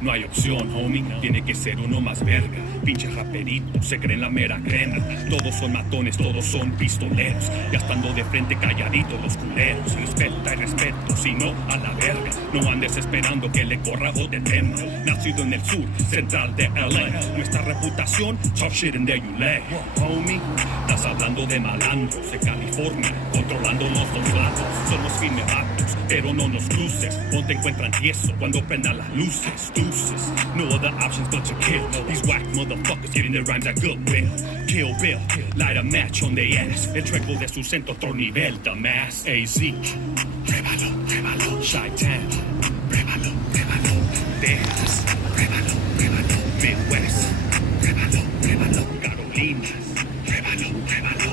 No hay opción, homie, tiene que ser uno más verga. Pinche raperito, se creen la mera crema. Todos son matones, todos son pistoleros. Ya estando de frente calladitos los culeros. Respeta y respeto, si no, a la verga. No andes esperando que le corra o te tema. Nacido en el sur, central de LA. Nuestra reputación, tough shit and there you lay. Homie, estás hablando de malandros de California, controlando los dos lados. Somos firmes vatos, pero no nos cruces. No te encuentran tieso cuando prendan las luces. Deuces, no other options but to kill. These whack motherfuckers getting their rhymes at Goodwill. Kill Bill, light a match on their ass. El treco de su centro, otro nivel, dumbass. AZ, pruébalo, pruébalo. Chi-Town, pruébalo, pruébalo. Texas, pruébalo, pruébalo. Midwest, pruébalo, pruébalo. Carolinas, pruébalo, pruébalo.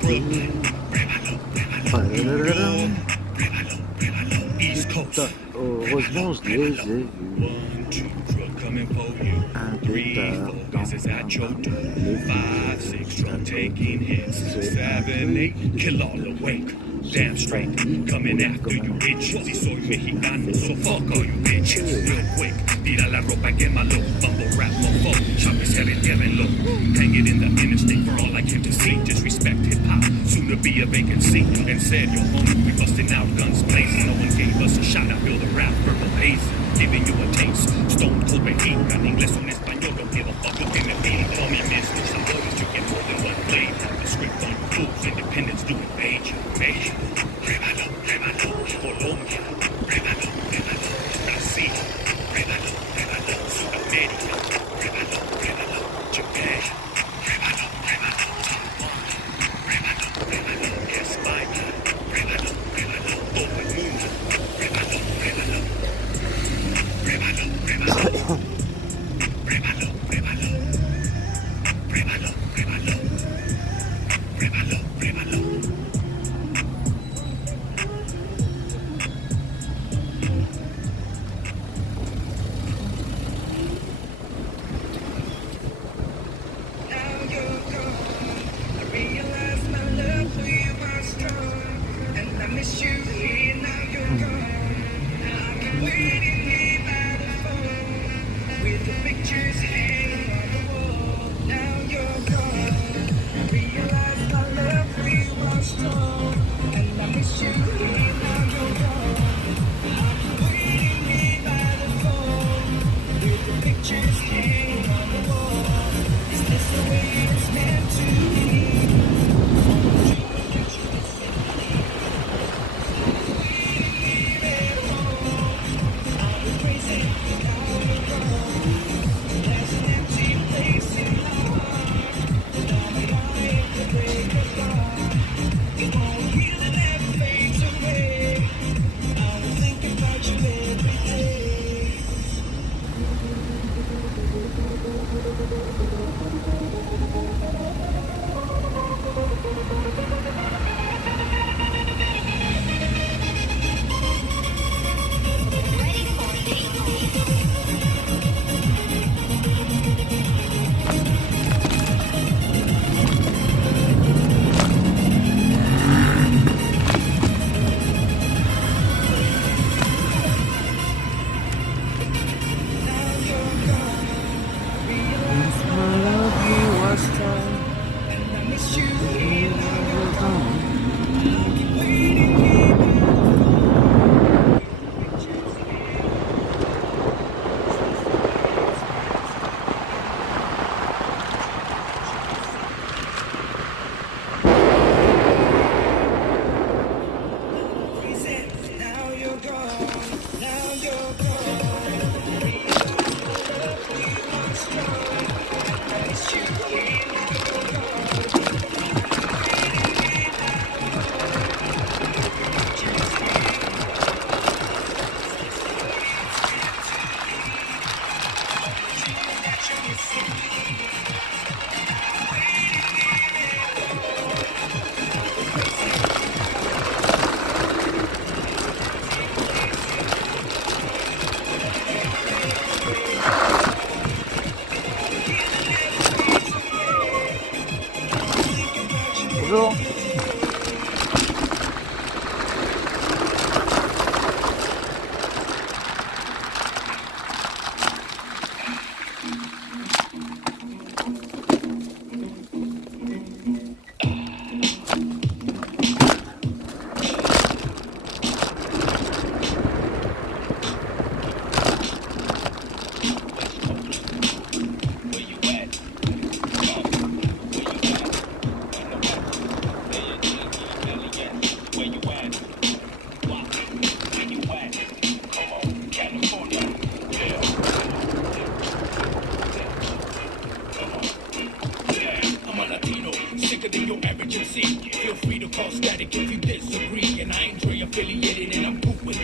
Brooklyn, pruébalo, pruébalo. York, pruébalo, pruébalo. East Coast, Heureusement, je les ai vus. 1, 2, truck coming for you. 3, 4, this is at your door. 5, 6, truck taking hits. 7, 8, kill all awake. Damn straight, coming after you bitches. Y soy mexicano, so fuck all you bitches. Real quick, tira la ropa y quémalo. Bumble rap, mofo, chopes heavy, low. Hang it in the interstate for all I came to see. Disrespect hip hop, soon to be a vacancy. En serio, homie, we busting out guns blazing. No one gave us a shot, I feel the rap, purple haze. Giving you a taste, stone cold mexicano. Inglés o en español, don't give a fuck lo que me piden. Call me mistress, I'm always you get more than one blade. The script on fools, independence doing major. México, pruébalo, pruébalo. Colombia, pruébalo, pruébalo. Brasil, pruébalo, pruébalo. Sudamérica, pruébalo, pruébalo. Japan, pruébalo, pruébalo. Taiwán, pruébalo, pruébalo. España, pruébalo, pruébalo. Todo el mundo, pruébalo, pruébalo. Pruébalo.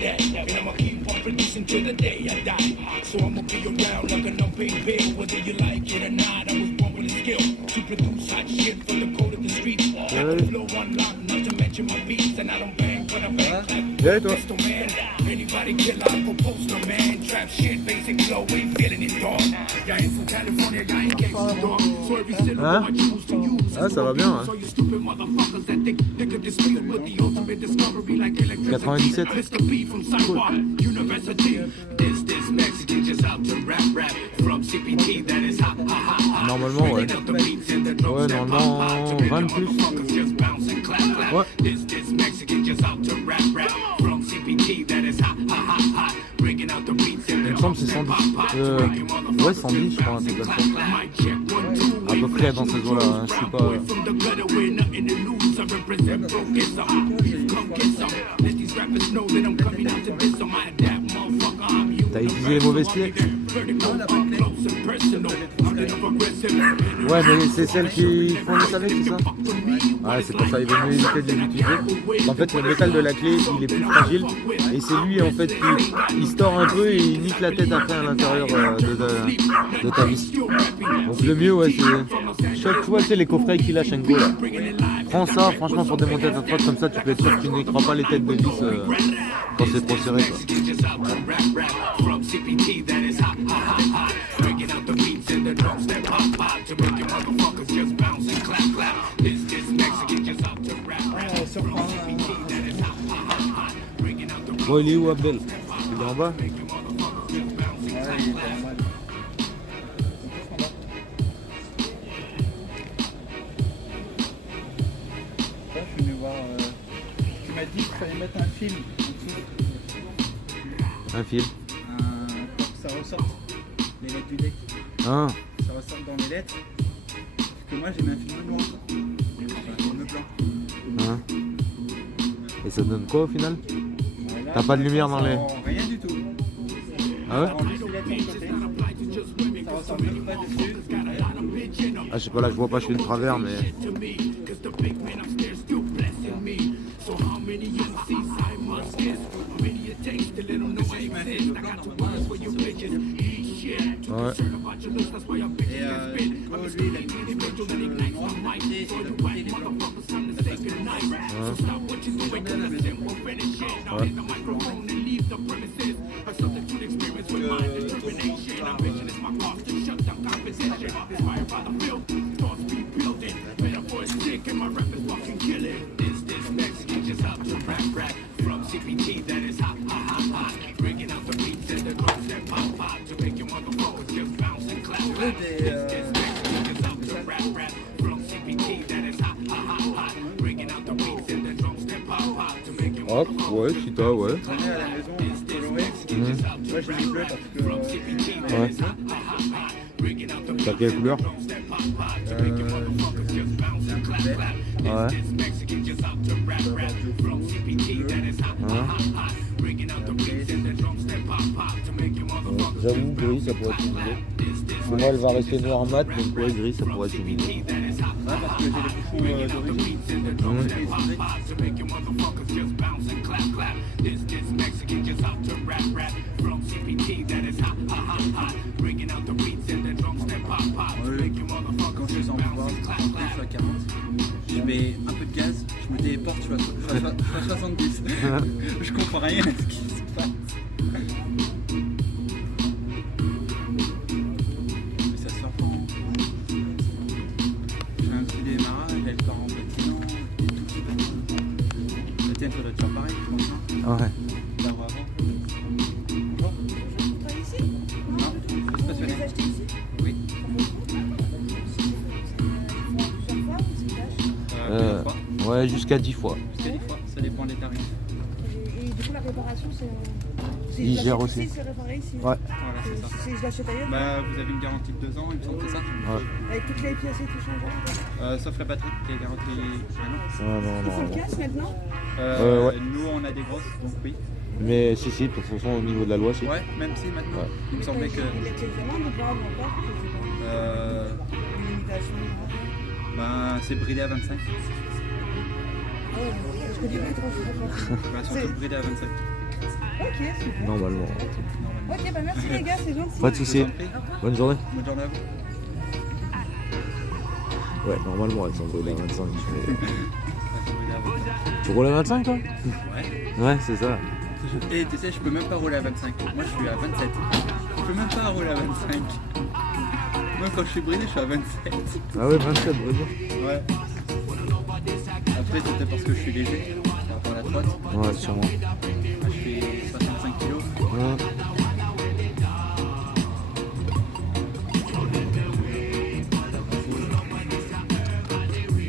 that. And I'ma keep on producing till the day I die. So I'ma be around like an unpaid bill. Whether you like it or not, I was born with a skill to produce hot shit from the code of the streets. Have the flow unlocked, not to mention my beats. And I don't bang, but I bang Bien et toi? pistol man. Anybody kill out for poster man. Trap shit, basic flow, ain't feeling it, dog. Y'all ain't from California, y'all ain't gangsta, dog. So every syllable I choose to use. Ah, ça va bien, So you stupid motherfuckers that think they could dispute with the ultimate discovery like electricity. 97. Mr. B from Sidewalk University. This Mexican just out to rap from CPT that is ha ha ha ha. Normalement, ouais. Ouais, normalement, 20 plus. Ouais. This Mexican just out to rap from CPT that is ha ha ha ha. Bringing out the beats and the Il me semble que c'est 110. Ouais, 110, je crois, un truc comme ça. À peu près dans ces eaux-là, hein. Je sais pas. T'as utilisé les mauvaises clés? Ouais, mais c'est celle qui fournissent avec, c'est ça? Ouais, c'est pour ça, il vaut mieux éviter de les utiliser. En fait, le métal de la clé, il est plus fragile. Et c'est lui, en fait, qui store un peu et il nique la tête après à l'intérieur de ta vis. Donc le mieux, ouais, c'est... Tu vois, tu sais, les coffrets qu'il a Shenko, là. Prends ça, franchement, pour démonter ta prod, comme ça, tu peux être sûr que tu n'écras pas les têtes de vis quand c'est trop serré, quoi. Bon, il est où Abdel? Il est en bas? Je suis venu voir. Tu m'as dit qu'il fallait mettre un film en dessous. Un fil. Pour que ça ressorte les lettres du deck. Ah. Ça ressorte dans les lettres. Parce que moi j'ai mis un film noir. Un film blanc. Ah. Et ça donne quoi au final? Voilà, t'as pas de lumière dans les... Rien du tout. Ah ouais? Ça rend juste les lettres sur le côté. Ça ressort même pas dessus. Ah, je sais pas, là je vois pas, je suis de travers, mais... Ouais. Et lui il a mis des noir et sur le côté des blancs. Hop, ouais, si t'as, ouais. On est à la maison coloré. Moi j'ai mis bleu parce que Ouais. T'as quelle couleur? Ouais. J'avoue, gris ça pourrait être une idée. Parce que moi elle va rester noir mat, donc ouais, gris ça pourrait être une idée. Ouais, parce que j'ai les bouchons d'origine. Quand je les envoie, je suis à 40. Je mets un peu de gaz, je me téléporte, je suis à 70. Je comprends rien à ce qui se passe. Mais ça sort pas. J'ai un petit démarrage, elle part en patinant, et tout qui passe. La tienne, ça doit être pareil, je pense. Ouais. D'avoir avant. Bonjour. Ici? Non, je suis passionné. Vous achetez ici? Oui. Plusieurs fois. Ouais, jusqu'à 10 fois. Jusqu'à 10 fois, ça dépend des tarifs. Et du coup, la réparation, c'est. Si Il je gère l'achète aussi. ici, c'est réparé ici. Ouais. Voilà, c'est ça. Si je l'achète ailleurs, Bah, vous avez une garantie de 2 ans, il me semble, c'est ça? Ouais. avec toutes les pièces et tout changeant. Sauf la batterie qui est garantie maintenant. Non, Il faut non. le casse maintenant? Ouais. Nous, on a des grosses, donc oui. Mais si, de toute façon, au niveau de la loi, si. Ouais, même si maintenant. Ouais. Il me semblait que. Il est examen ou pas? Ou pas? Je sais pas. Une limitation. Ben, c'est bridé à 25. Ah ouais, je connais pas trop. Bah, surtout bridé à 25. Ok, super. Normalement. Ok, bah merci les gars, c'est gentil. Pas de soucis. Je vous en prie. Bonne journée. Bonne journée à vous. Ouais, normalement, elles sont brûlées à 25. Ouais, Tu roules à 25 toi? Ouais. Ouais, c'est ça. Et tu sais, je peux même pas rouler à 25. Moi, je suis à 27. Je peux même pas rouler à 25. Même quand je suis bridé, je suis à 27. Ah ouais, 27, brûlé. Ouais. Après, c'est peut-être parce que je suis léger par rapport à la droite. Ouais, sûrement. Je fais 65 kilos. Ouais.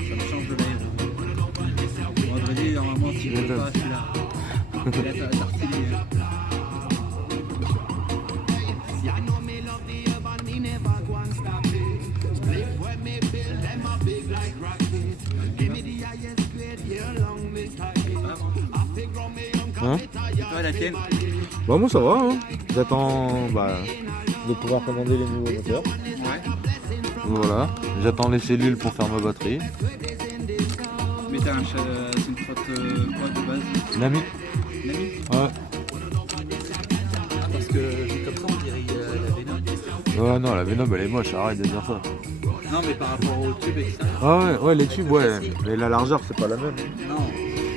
Ça me change de l'air. Vendredi, normalement, si je veux pas, je suis là. Et là, t'as refilé. Hein? Toi, la tienne? Bah moi ça va, hein. J'attends de pouvoir commander les nouveaux moteurs. Ouais. Voilà. J'attends les cellules pour faire ma batterie. Mais t'as c'est une flotte quoi de base? Nami. Nami? Ouais. Parce que vu comme ça, on dirait la Venom. Ouais non, la Venom elle est moche, arrête de dire ça. Non, mais par rapport au tube et ça. Ah ouais, ouais les tubes ouais. Mais la largeur c'est pas la même. Non.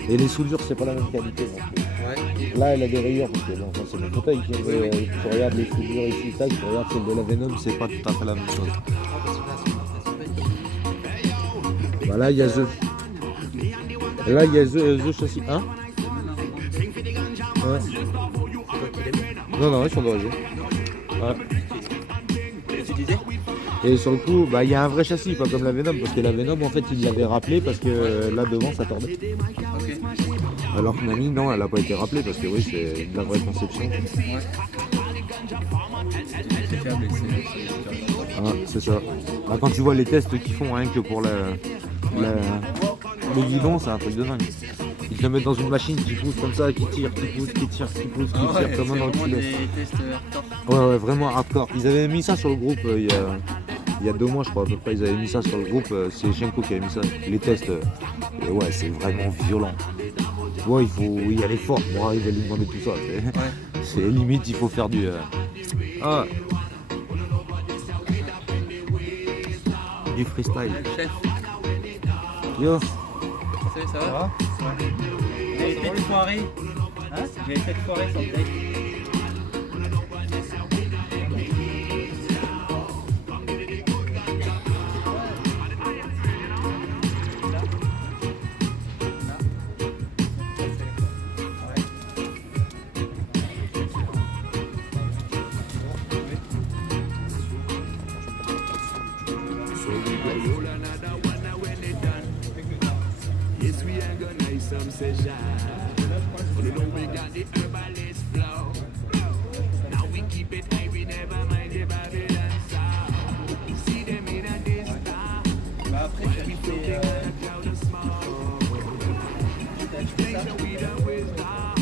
Et les soudures c'est pas la même qualité non plus. Ouais. Là elle a des rayures parce que bon, ça, c'est mon fauteuil qui tu regardes les soudures ici, ça, tu regardes celle de la Venom, c'est pas tout à fait la même chose. Bah là il y a The. Là il y a The châssis 1. Ouais. Non, ils sont d'origine. Ouais. Tu disais? Et sur le coup, bah il y a un vrai châssis, pas comme la Venom, parce que la Venom en fait il l'avait rappelé parce que là devant ça tordait. Ok. Alors que Nami non, elle a pas été rappelée parce que oui c'est de la vraie conception. Ouais. C'est câble et Ah, c'est ça. Bah, quand tu vois les tests qu'ils font rien que pour le guidon, c'est un truc de dingue. Ils te le mettent dans une machine qui pousse comme ça, qui tire, qui pousse, qui tire, qui pousse, qui Ah ouais, tire comme un c'est vraiment enculé. des tests hardcore. Ouais, vraiment hardcore. Ils avaient mis ça sur le groupe il y a 2 mois, je crois à peu près. Ils avaient mis ça sur le groupe. C'est Shenko qui avait mis ça. Les tests. Et ouais, c'est vraiment violent. Ouais, il faut y aller fort pour arriver à lui demander tout ça. C'est limite, il faut faire du. Du freestyle. Le chef, Yo, salut, ça va? J'avais fait une soirée. Hein? J'avais fait une soirée sans tech. Yes, we are gonna have some session. You know we got the herbalist flow. Now we keep it high, we never mind the Babylon sound. See them in a distance. Bah après, j'ai acheté A cloud of smoke. Take the weed of wisdom.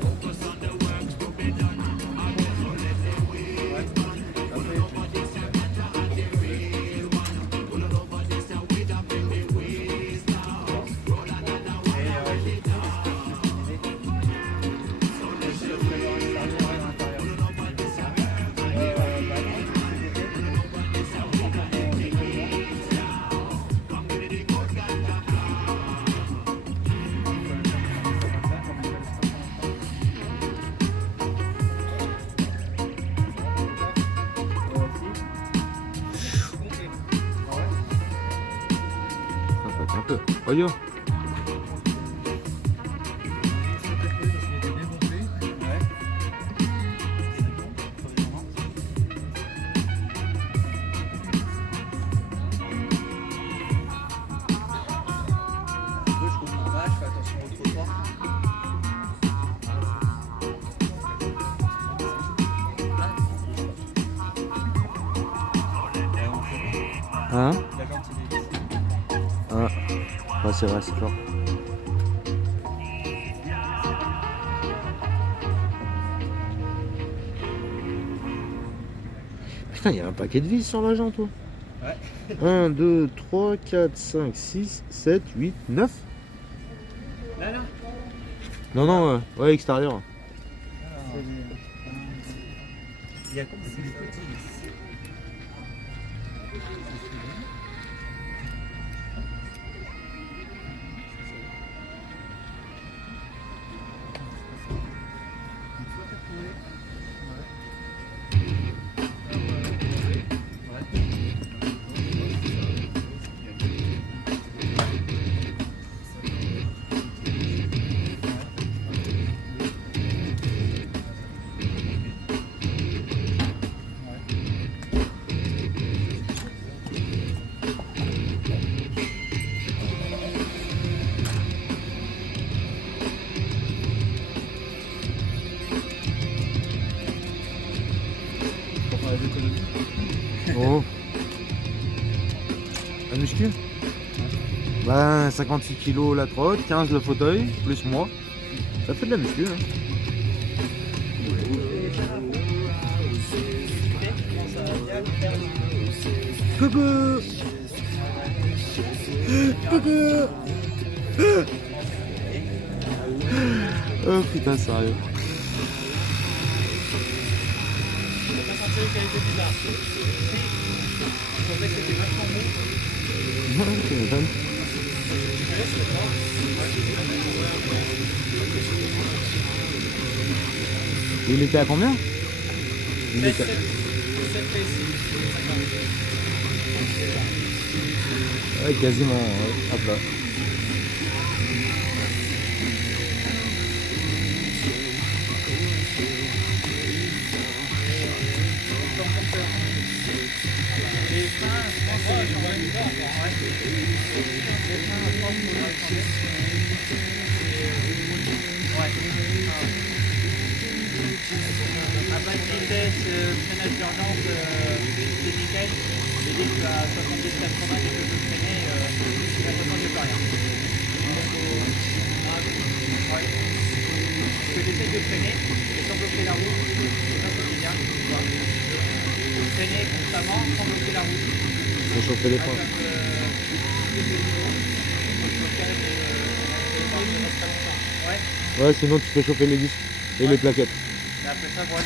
Focus on the works to be done. And then let the way. un peu. Oh yo. Je comprends pas, je fais attention au trottoir. Hein? La gentillesse. Ah. Ouais, c'est vrai, c'est fort. Putain, il y a un paquet de vis sur la jante, toi. Ouais. 1, 2, 3, 4, 5, 6, 7, 8, 9. Là, là. Non, ouais, extérieur. Il y a comme si Oh. La muscu? Bah 56 kg la trotte, 15 le fauteuil, plus moi. Ça fait de la muscu hein. Coucou. Coucou. Oh putain sérieux. Il était à combien? Il était... Ouais, quasiment, ouais. Hop là. À bas de vitesse, freinage d'urgence, c'est nickel. Et dès que tu as 70-80 et que tu peux freiner, j'ai l'impression que je peux rien. Ouais. Parce que j'essaie de freiner et sans bloquer la route, c'est pas quotidien. Freiner constamment sans bloquer la route. Faut chauffer les points. Ouais, sinon tu peux chauffer les disques et les plaquettes. Et après ça, voile.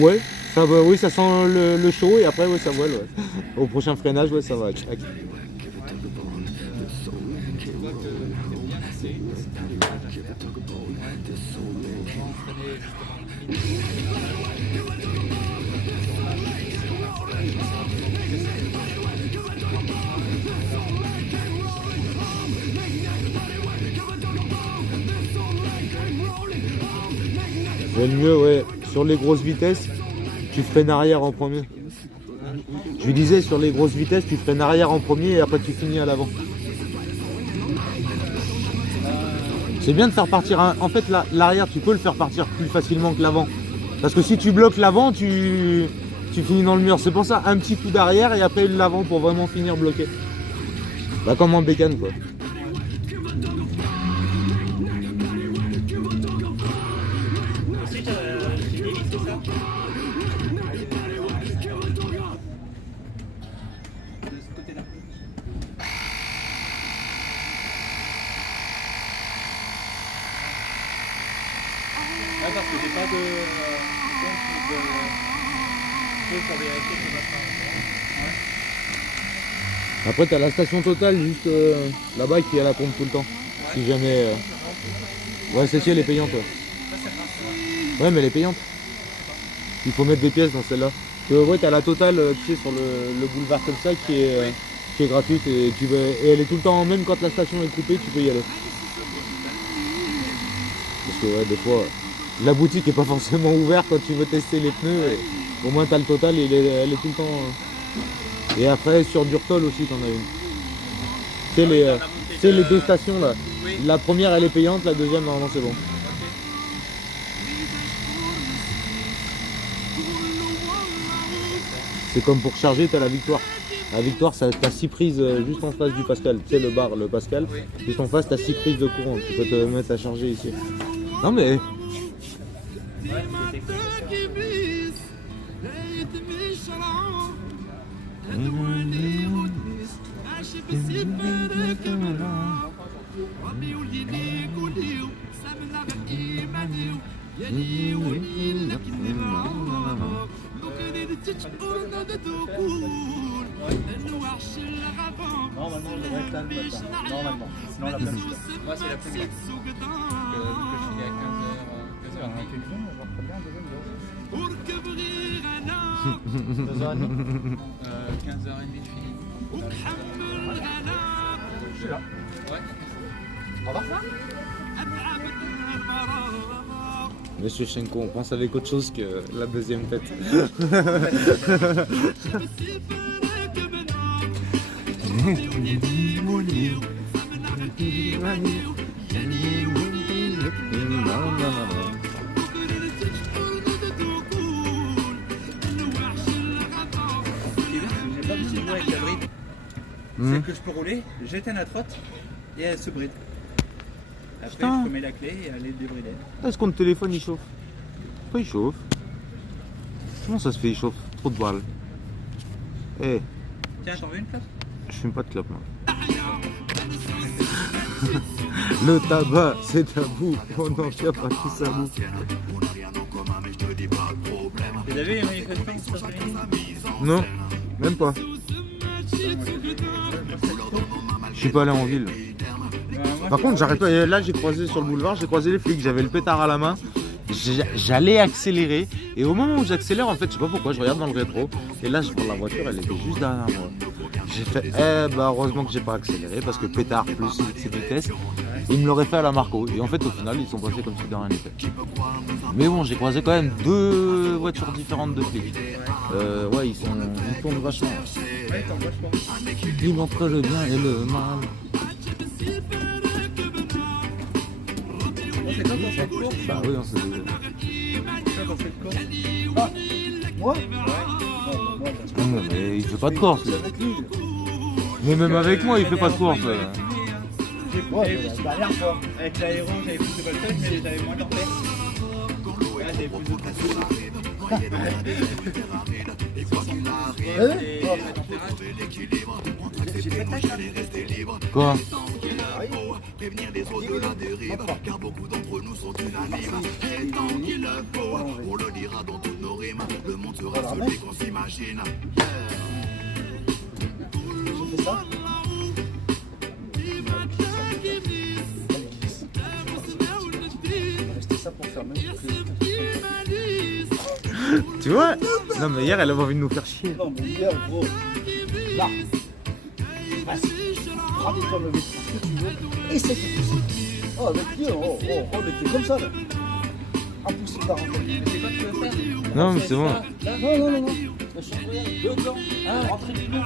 Ouais, ça va, oui, ça sent le chaud et après ouais, ça voile. Ouais. Au prochain freinage, ouais, ça va. C'est le mieux, ouais. Sur les grosses vitesses, tu freines arrière en premier. Je lui disais, sur les grosses vitesses, tu freines arrière en premier et après tu finis à l'avant. C'est bien de faire partir en fait l'arrière, tu peux le faire partir plus facilement que l'avant. Parce que si tu bloques l'avant, tu finis dans le mur. C'est pour ça, un petit coup d'arrière et après l'avant pour vraiment finir bloqué. Bah comme en bécane quoi. Ensuite, j'ai des listes, c'est ça? De ce côté-là. Ouais, parce que j'ai pas de truc pour vérifier que ma part. Après tu as la station Total juste là-bas qui est à la pompe tout le temps. Si jamais... Ouais, celle-ci elle est payante. Ouais, mais elle est payante. Il faut mettre des pièces dans celle-là. Ouais, tu as la Total tu sais, sur le boulevard comme ça qui est gratuite et, et elle est tout le temps, même quand la station est coupée, tu peux y aller. Parce que ouais, des fois, la boutique est pas forcément ouverte quand tu veux tester les pneus. Et au moins tu as le Total et elle est tout le temps... Et après sur Durtol aussi t'en as une. Tu sais les deux stations là. Oui. La première elle est payante, la deuxième normalement c'est bon. C'est comme pour charger, tu as la Victoire. La Victoire, tu as 6 prises juste en face du Pascal. Tu sais le bar, le Pascal. Oui. Juste en face, tu as 6 prises de courant. Tu peux te mettre à charger ici. Non mais... Normalement, on devrait être là le matin. Normalement. Sinon, la place. Moi, c'est l'après-midi. Que je finis à 15h. 15h30, je finis. Je suis là. Ouais. Au revoir. Monsieur Shenko, on pense avec autre chose que la deuxième tête. J'ai pas besoin de jouer avec la bride. C'est que je peux rouler, j'éteins la trotte et elle se bride. Après, Putain. je remets la clé et elle est débridée. Est-ce qu'on te téléphone, il chauffe? Pourquoi il chauffe? Comment ça se fait, il chauffe? Trop de balles. Eh, Tiens, t'en veux une place? je fume pas de clope, moi. Le tabac, c'est tabou. On n'en tient pas tout ça bout. Vous avez les manifestants cet après-midi? Non, même pas. Je suis pas allé en ville. Par contre, j'arrête pas. Là, j'ai croisé sur le boulevard, j'ai croisé les flics. J'avais le pétard à la main. J'allais accélérer. Et au moment où j'accélère, en fait, je sais pas pourquoi, je regarde dans le rétro. Et là, je vois la voiture, elle était juste derrière moi. J'ai fait, heureusement que j'ai pas accéléré parce que pétard plus ses vitesses, ils me l'auraient fait à la Marco. Et en fait, au final, ils sont passés comme si de rien n'était. Mais bon, j'ai croisé quand même 2 voitures différentes de flics. Ouais, ils tournent vachement. Ouais, t'en vachement. Ils montrent le bien et le mal. C'est quand on fait le cours? Bah oui, on se dit. C'est quand on fait le cours? Moi Non, mais il fait pas de course. Lui. avec lui. Mais même avec moi, il fait pas de course. Ouais, mais la dernière fois. Avec l'aéro, j'avais plus de voltage, mais j'avais moins d'empères. Là, j'avais plus de Quoi? J'ai fait ça. Rester ça pour faire même. Tu vois? Non, mais hier, elle avait envie de nous faire chier. Non, mais hier, gros. Là. Vas-y. Ramène-toi le vite. Ce que tu veux. Essaye de pousser. Oh, avec lui, on était comme ça, là. Impossible à rentrer. Mais c'est quoi que tu veux faire? Non, mais c'est bon. Non. Là, je suis rien. 2 plans. Rentrer du nom.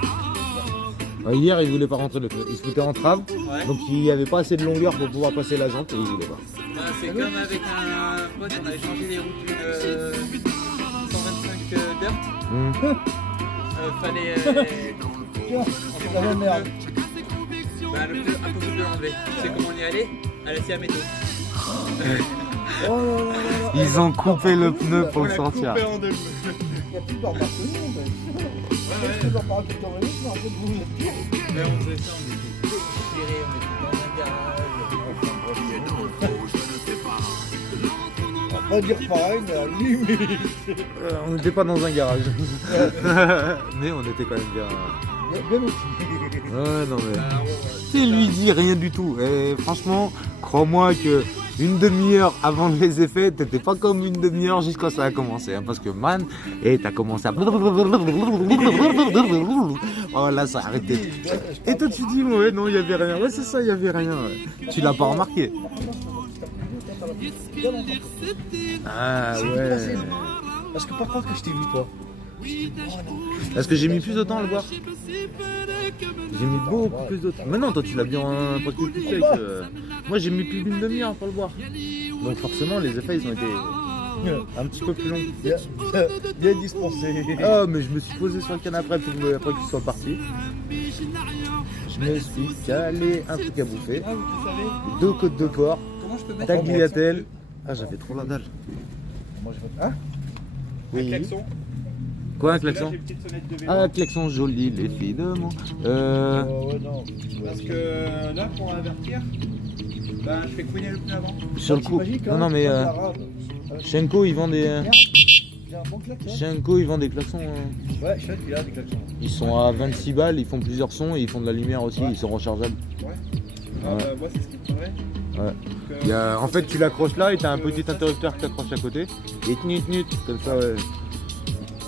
Hier, il voulait pas rentrer le feu. Il se foutait en trave. Ouais. Donc, il n'y avait pas assez de longueur pour pouvoir passer la jante et il voulait pas. Bah, c'est comme avec un pote, on avait changé les routes d'une 125 dirt. Fallait. Tiens, la même merde. Bah, le pneu, impossible de l'enlever. Tu sais comment on y allait? À la scie à métaux. Oh là là là là. Ils ont coupé le pneu pour On le l'a sortir. coupé en deux. Il n'y a plus d'or Barcelone, mais. Est-ce que leur parle de Torrelis, mais en fait, vous êtes pire. Mais on faisait ça, on était déchirés, on était dans un garage. On va pas dire pareil, mais à la limite. On n'était pas dans un garage. Mais on était quand même bien. Bien aussi. Ouais, non, mais. C'est lui dit rien du tout. Et franchement, crois-moi que une demi-heure avant les effets, t'étais pas comme une demi-heure jusqu'à ça a commencé. Hein, parce que man, et t'as commencé à. Oh là, ça a arrêté. Et toi, tu dis, ouais, non, il y avait rien. Ouais, c'est ça, il y avait rien. Ouais. Tu l'as pas remarqué. Ah ouais. Parce que par contre, que je t'ai vu, toi. Parce que j'ai mis plus de temps à le voir. J'ai mis beaucoup plus de temps. Mais non, toi tu l'as bien pratiqué plus sec. Moi j'ai mis plus d'une demi-heure pour le voir. Donc forcément les effets ils ont été un petit peu plus longs. Bien dispensé. Oh mais je me suis posé sur le canapé après qu'ils soient partis. Je me suis calé un truc à bouffer. Ah, vous savez 2 côtes de porc, comment je peux mettre tagliatelle. Ah j'avais trop la dalle. Moi, je veux. Hein? un Oui. klaxon? Quoi un Parce que là, klaxon? j'ai une petite sonnette de vélo. Ah klaxon joli les filles de mon. Ouais, non. Parce que là, pour avertir, ben, je fais couiner le pneu avant. Sur le coup. Magique, Non non mais. Arabe. Shenko, ils vendent des. J'ai un bon klaxon. Shenko, ils vendent des klaxons. Ouais, je fais qu'il y a des klaxons. Ils sont à 26 balles, ils font plusieurs sons et ils font de la lumière aussi, Ouais. ils sont rechargeables. Ouais. Ouais. Moi, c'est ce qui me ferait. Ouais. En fait, tu l'accroches là et t'as un petit interrupteur que t'accroches à côté. Et tnut, comme ça, ouais.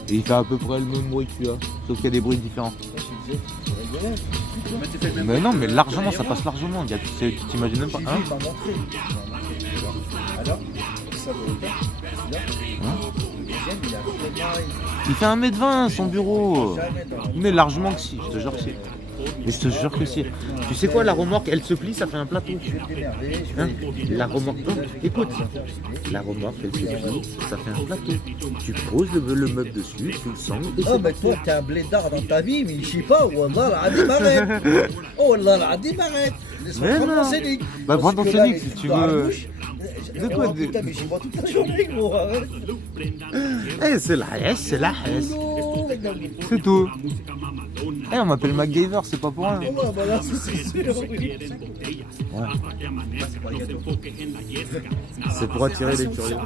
Et il fait à peu près le même bruit que celui-là, sauf qu'il y a des bruits différents. Mais non, mais largement, ça passe largement. Tu t'imagines même pas. Il Hein m'a montré. Alors, ça veut dire. Hein Il a Il fait 1m20 son bureau. jamais dans la Mais largement que si, je te jure que si. Mais je te jure que si. Tu sais quoi, la remorque, elle se plie, ça fait un plateau. je vais t'énerver, je Hein vais La remorque, non, écoute. La remorque, elle se plie, ça fait un plateau. Tu poses le meuble dessus, tu le sens et Oh, c'est mais toi, t'es un blédard dans ta vie, mais je sais pas, Wallah, l'Adim, arrête. Oh, Wallah, l'Adim, arrête. Laisse-moi Mais prendre non. mon Scénic. Bah, prends ton Parce que là, Scénic, les si tu trucs dans la veux. bouche, De quoi, oh, putain, mais j'y vois toute la journée, gros, arrête. Eh, c'est la S, c'est la S. Oh, les gars. C'est tout. Eh, on m'appelle MacGyver, c'est pas pour rien. Oh, bah là, c'est sûr. Ouais. C'est pour attirer les curieux.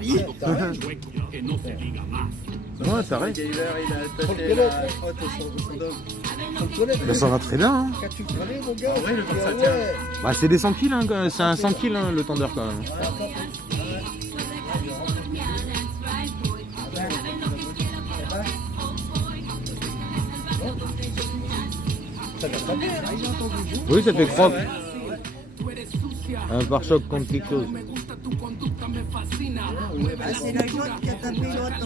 Ouais, pareil. Gamer, il a Faut le attaché connaître. son dog. Faut le connaître. Bah, ça va très bien. Hein. Quand tu le connais, mon gars. Ouais, le temps que ça ouais. tient. Bah, c'est des 100 kills, hein, quand même. C'est un 100 kills hein, le tendeur quand même. Ça va pas bien, hein, il a entendu. Oui, ça fait croc. Un pare-choc contre quelque chose. Ah, c'est la jaune qui a tapé l'autre.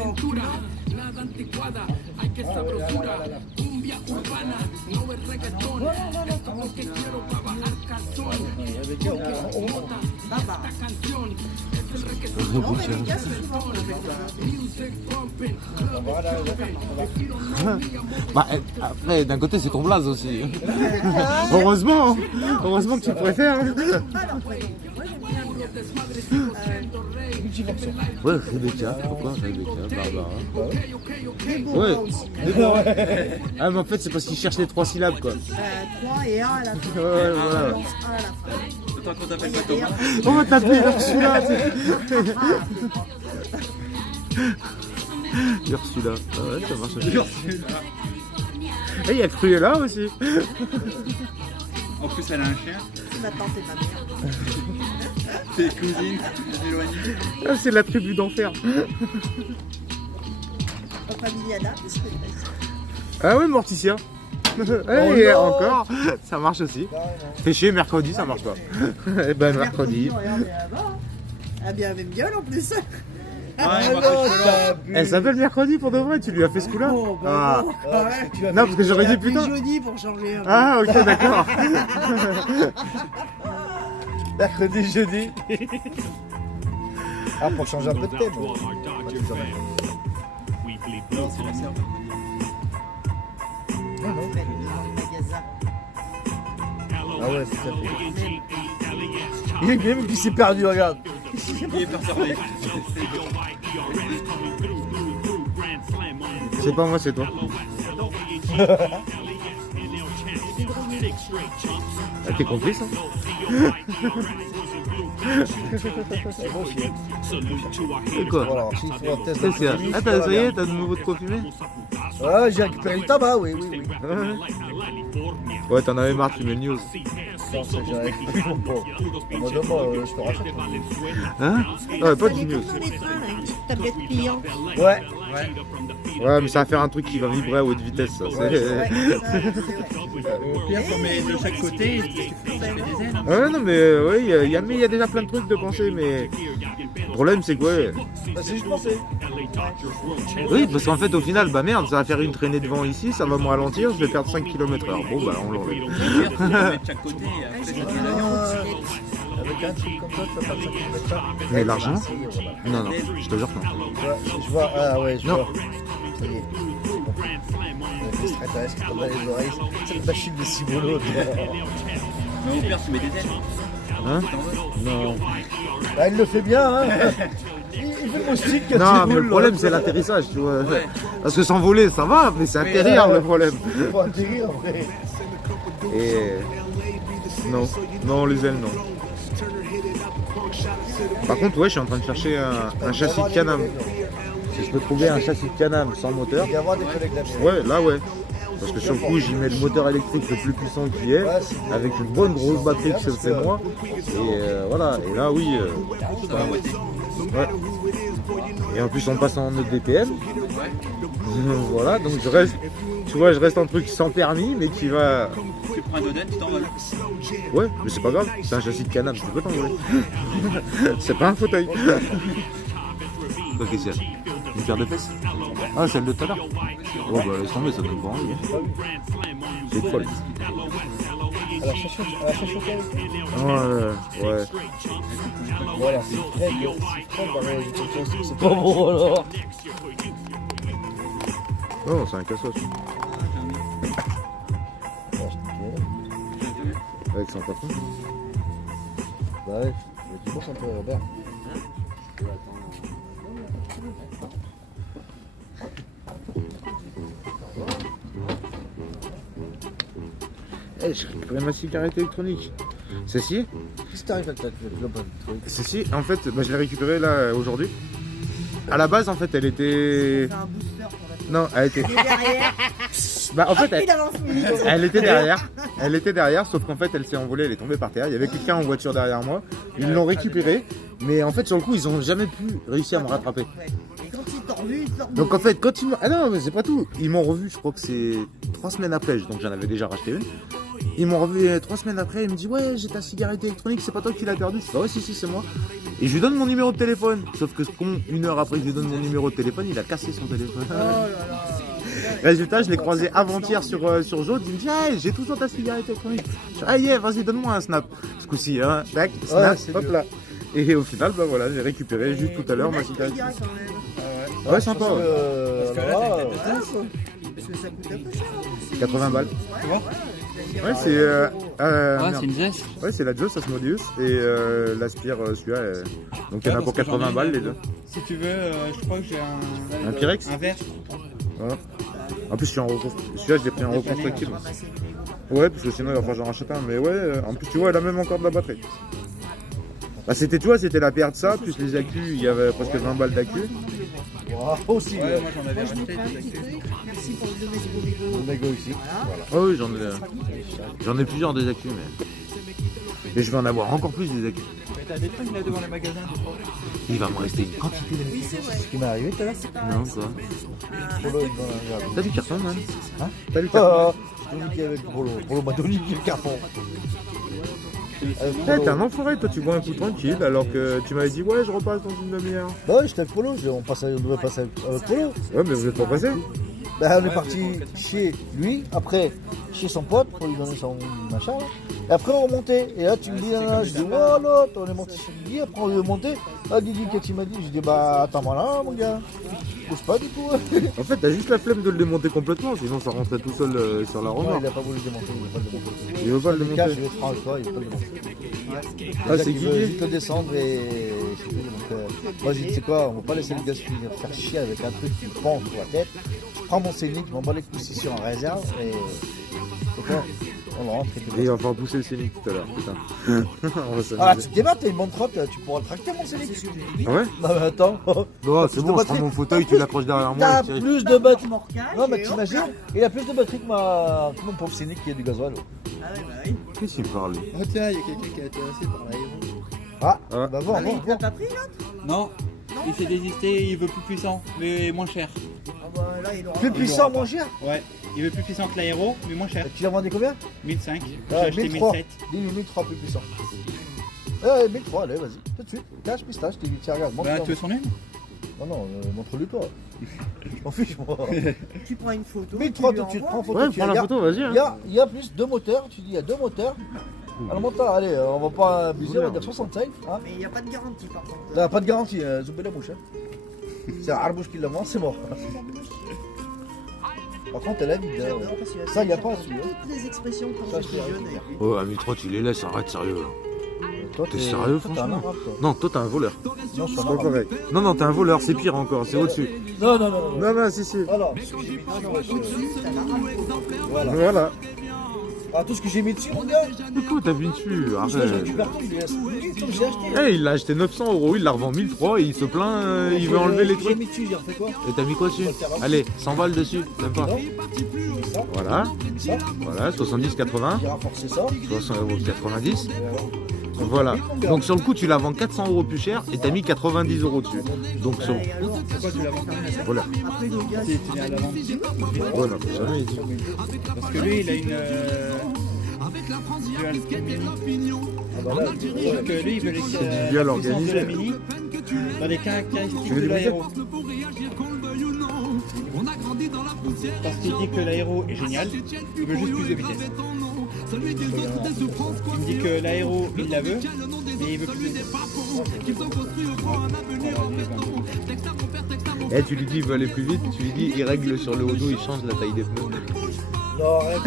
Baba. Non, mais les gars, c'est souvent qu'on fait ça. Bah, après, d'un côté, c'est ton blaze aussi. Heureusement, heureusement que tu le préfères. Pas leur prénom. Moi, j'aime bien. Ouais, Rebecca, pourquoi Rebecca, Barbara. Les beaux Ouais. aussi. Ah, mais en fait, c'est parce qu'ils cherchent les 3 syllabes quoi. 3 et 1 à la fin. Ouais, voilà. On lance 1 à la fin. Autant qu'on t'appelle Il y a pas Thomas. des- On va t'appeler Ursula. Ursula. Ah ouais, ça marche aussi. Et il y a Cruella aussi. En plus, elle a un chien. C'est ma tante et ma mère. Tes cousines, éloignées. Ah, c'est la tribu d'enfer. En famille Anna, c'est ce que je fais. Ah ouais, Morticia. Et encore, ça marche aussi. Fais chier, mercredi, ça marche pas. Et ben, mercredi. Regardez là-bas. Elle a bien la même gueule en plus. Ouais, Ah il m'a non, fait t'as bu. Elle s'appelle mercredi pour de vrai, tu lui as fait ce coup-là Oh, bah Ah. bon. Ah, Ouais. tu vas Non, parce que j'aurais dit J'ai appelé putain. jeudi pour changer un peu. Ah, ok, d'accord. Mercredi, jeudi. Ah, pour changer un peu de thème. Non, c'est la sœur. Non, non. Elle est dans le magasin. Ah ouais, c'est ça. Il est même qui s'est perdu, regarde. Il est perturbé. C'est pas moi, c'est toi. Ah, t'es complice, hein C'est quoi Voilà, s'il faut un test C'est ça. d'alcoolémie, Ah, ça va ça y est, bien. t'as de nouveau de quoi fumer Ouais, j'ai récupéré le tabac, oui, oui, oui. Ouais, t'en avais marre de fumer le news. Non, c'est j'ai récupéré mon pot. En mode, moi, je te rachète. Hein Ouais, pas Ça du dépend news. dans les trains, là, une petite tablette pliante. Ouais. Ouais, mais ça va faire un truc qui va vibrer à haute vitesse, ça. Ouais, C'est- ça, c'est vrai. Au pire, qu'on met de chaque côté, ça fait des ailes. Ouais, non, mais ouais, il y a déjà plein de trucs de penser, mais le problème c'est que ouais. Bah, c'est juste pensé. Oui, parce qu'en fait, au final, bah merde, ça va faire une traînée de vent ici, ça va me ralentir, je vais perdre 5 km/h. Bon, bah on l'enlève. Au pire, tu le mets de chaque côté. Et après, ça fait Avec un truc comme ça, tu vas faire 5 km/h. Mais largement Ça y est, voilà. Non, non, je te jure que non. Je vois, ah ouais, je Non. vois. Ça y est. Le extraterrestre qui tombe dans les oreilles. Cette machine de Cibolo. Mais au pire, tu mets des ailes. Hein Non. Bah, il le fait bien, hein. Il fait le moustique quand Non, il mais roule, le problème là. c'est l'atterrissage, tu vois. Ouais. Parce que s'envoler, ça va, mais c'est atterrir le problème. Il faut atterrir, en vrai. Et. Non, non, les ailes, non. Par contre, ouais, je suis en train de chercher un châssis de Can-Am. Si je peux trouver un châssis de Can-Am sans moteur. Il y avoir des collègues là-bas. Ouais, là, ouais. Parce que sur le coup, j'y mets le moteur électrique le plus puissant qui est, avec une bonne grosse batterie que je fais moi. Et voilà, et là, oui. Ouais. Et en plus, on passe en EDPM. Voilà, donc je reste, tu vois, je reste un truc sans permis, mais qui va. Tu prends un Oden, tu t'envoles. Ouais, mais c'est pas grave, c'est un châssis de Can-Am, tu peux t'envoler. C'est pas un fauteuil. Quoi, qu'est-ce qu'il y a? Une paire de fesses? Ah, celle de tout à l'heure. Oh bah laisse tomber, ça donne pas envie. C'est folle. À la chachotte. Ouais. Voilà, c'est très bien. C'est pas bon alors. Non, c'est un cassos. Avec son patron. Bah ouais, tu penses un peu Robert. Eh, j'ai récupéré ma cigarette électronique. Celle-ci? Qu'est-ce qui t'arrive avec ta globale truc? Celle-ci, en fait, bah, je l'ai récupérée là aujourd'hui. À la base, en fait, elle était. Un booster pour la Non, elle était. derrière. Bah, en fait, Il avance minute. elle était derrière. Elle était derrière, sauf qu'en fait, elle s'est envolée, elle est tombée par terre. Il y avait quelqu'un en voiture derrière moi. Ils l'ont récupérée. Mais en fait, sur le coup, ils ont jamais pu réussir à me rattraper. Ouais. Et quand ils t'ont revu, ils te l'ont Donc en fait, quand ils m'ont... Ah non, mais c'est pas tout. Ils m'ont revu, je crois que c'est 3 semaines après, donc j'en avais déjà racheté une. Ils m'ont revu 3 semaines après, ils me disent ouais, j'ai ta cigarette électronique, c'est pas toi qui l'as perdue. Je fais ouais, si, c'est moi. Et je lui donne mon numéro de téléphone. Sauf que une heure après que je lui donne mon numéro de téléphone, il a cassé son téléphone. Oh là là. Résultat, je l'ai croisé avant-hier sur Jode. Il me dit ah, j'ai tout sur ta cigarette électronique. Je dis ah yeah, vas-y, donne-moi un snap. Ce coup-ci, hein, tac, snap, c'est hop mieux. là. Et au final, bah voilà, j'ai récupéré juste tout à l'heure ma cigarette. Ouais, sympa. Ouais. Parce que ça coûte un peu cher. 80 balles. Ouais, c'est merde. c'est une zeste. Ouais, c'est la Joss Asmodeus et l'Aspire celui-là. Donc il y en a pour 80 balles les deux. Si tu veux, je crois que j'ai Un Pyrex. un verre. Voilà. En plus, je suis en celui-là, je l'ai pris en reconstructible. Ouais, parce que sinon il va falloir que j'en rachète un. Mais ouais, en plus, tu vois, elle a même encore de la batterie. Bah, c'était, tu vois, c'était la paire de ça, plus les accus, il y avait presque 20 balles d'accus. Wow, aussi. Ouais, moi j'en avais Moi, je me racheté prends un des petit accus. truc. Merci pour le Domesco Le mégot ici. Ah oui, j'en ai plusieurs des accus, mais je vais en avoir encore plus des accus. Mais t'as des trucs là devant les magasins, je crois. Il va me rester une quantité de. Oui, c'est vrai. Ce qui m'est arrivé tout à l'heure. Non, quoi. Polo, il m'en a T'as du carton, man? Hein? T'as du carton? Je te niquais avec Polo. Polo m'a donné le carton. Eh, t'es un enfoiré, toi tu bois un coup tranquille alors que tu m'avais dit ouais je repasse dans une demi-heure. Bah ouais, j'étais avec Polo, on devait passer avec Polo. Ouais mais vous êtes pas passé? Bah on est parti chez lui, après chez son pote pour lui donner son machin. Et après on remontait. Et là tu me dis, là, je dis oh l'autre, on est monté chez Didi, après on est monté. Ah Didi qu'est-ce qu'il m'a dit? Je dis bah attends voilà mon gars. Je pousse pas du tout. En fait t'as juste la flemme de le démonter complètement sinon ça rentrait tout seul sur la Non, remorque. il a pas voulu le démonter, il veut pas le démonter. Il veut pas le Je démonter. vais être franc avec toi, il veut pas le démonter. Ah c'est Il veut Guigui. juste le descendre et c'est tout. Donc, moi j'ai dit tu sais quoi, on va pas laisser le gars se faire chier avec un truc qui me pend sur la tête. Je prends mon scénic, je m'en bats les couilles ici en réserve et c'est quoi, on rentre et tout. Et il va falloir pousser le scénic tout à l'heure, putain. On va Ah s'amuser. tu te démarres, t'as une bonne trotte, tu pourras le tracter mon scénic. Ah ouais? Non mais attends, Non c'est de bon, je prends batterie. mon fauteuil, tu l'accroches derrière moi t'as et tu tires. plus de batterie. Morcaille, Non mais et hop t'imagines, là. il a plus de batterie que mon pauvre scénic qui a du gasoil. Ah ouais, bah oui. Qu'est-ce qu'il parle? Oh tiens, il y a quelqu'un qui est intéressé par l'aéro. Ah, Ah. bah bon, Ah, mais bon, il l'a bon. pas pris l'autre? Non, il s'est désisté, il veut plus puissant, mais moins cher. Ah bah là, il aura Plus pas. puissant, moins cher. Ouais, il veut plus puissant que l'aéro, mais moins cher. Tu l'as vendu combien? 1005. J'ai Ah, acheté 1003. 1007. Dis-lui 1003 plus puissant. Ouais, 1003, allez, vas-y, tout de suite. Cache, pistache, t'es tiens, regarde, Bah, montre-le. tu veux son nom? Non, non, montre-lui toi. Je m'en fiche, moi. Tu prends une photo. 1003 tu lui tout de suite, envoies. prends photo. Ouais, tu prends la regardes. photo, vas-y. hein. Il y a plus deux moteurs, tu dis il y a deux moteurs. Alors moteur, allez, on va pas abuser, on va dire 65. Hein. Mais il n'y a pas de garantie par contre. Là, pas de garantie, zoubé la bouche. Hein. C'est un arbouche qui l'a vend, c'est mort. Par contre, elle a vide. Non, parce qu'il Ça, il y a fait pas celui-là. toutes les expressions Ça, quand je j'étais l'ai jeune. récupéré. avec lui. Oh, Ami3, tu les laisses, arrête, sérieux. Toi, T'es sérieux, toi, t'es un franchement? arabe, toi. Non, toi t'es un voleur. Non, je suis un C'est pas arabe. pareil. Non, non, t'es un voleur, c'est pire encore, c'est au-dessus. Non, non, non, non. Non, non, si, si. Alors, Au-dessus, t'as la rampe. voilà. Voilà. Ah, tout ce que j'ai mis dessus, mon gars. Pourquoi t'as vu dessus? Je Arrête. récupère tout, je l'ai acheté. Eh, il l'a acheté 900 €, il la revend 1003 et il se plaint, il veut enlever les J'ai trucs. mis dessus, j'ai refait quoi? Et t'as mis quoi dessus? Allez, 100 balles dessus, même pas. Non. Ça, Voilà, ça, voilà, 70,80, j'ai renforcé ça. 60,90 €. Voilà. Donc sur le coup, tu la vends 400 € plus cher et t'as mis 90 € dessus. Donc sur... Pourquoi tu l'as vendu? Voilà. Si tu viens à la vente. Voilà, jamais dit. Parce que lui, il a une. Ah bah là, Sauf que lui, il veut les C'est du dual organisé. de la Mini dans les caractéristiques Tu veux de du l'aéro. Parce qu'il dit que l'aéro est génial, il veut juste plus de vitesse. Il me dit que l'aéro, il la veut, mais il veut plus de vitesse. Eh, tu lui dis il veut aller plus vite, tu lui dis il règle sur le haut dos, il change la taille des pneus. non, arrête.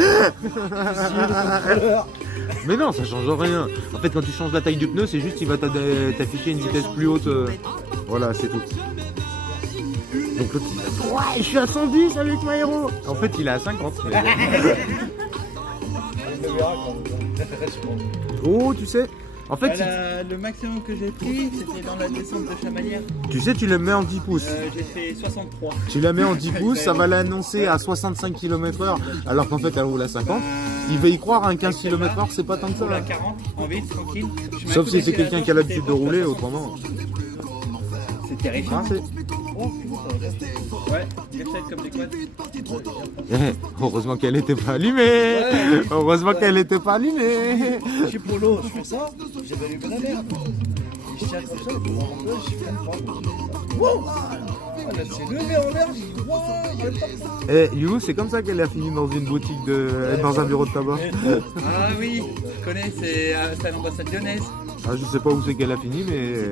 Mais non, ça change rien. En fait, quand tu changes la taille du pneu, c'est juste il va t'afficher une vitesse plus haute. Voilà, c'est tout. Donc l'autre il dit ouais, je suis à 110 avec ma héros. En fait, il est à 50. On me verra quand Oh, tu sais. En fait, Le maximum que j'ai pris, c'était dans la descente de Chamalières. tu sais, tu le mets en 10 pouces. J'ai fait 63. Tu la mets en 10 pouces, ça va l'annoncer à 65 km/h, alors qu'en fait elle roule à 50. Il va y croire à un 15 km/h, c'est pas tant que Je roule à ça. 40 en ville, tranquille. Je mets Sauf un si coup c'est quelqu'un qui a l'habitude de rouler, autrement. C'est terrifiant. Ah, c'est... Ouais, j'ai fait comme des quads. Eh, heureusement qu'elle était pas allumée. Heureusement qu'elle était pas allumée. je suis polo, je fais ça, j'avais allumé la merde. Et je tiens comme ça, je prends un peu, je fais pas. Wow! Ah, là, c'est levé en l'air, j'ai dit, wow, Eh, You, c'est comme ça qu'elle a fini dans une boutique dans un bureau de tabac. Ah oui, je connais, c'est à l'ambassade lyonnaise. Ah, je sais pas où c'est qu'elle a fini, mais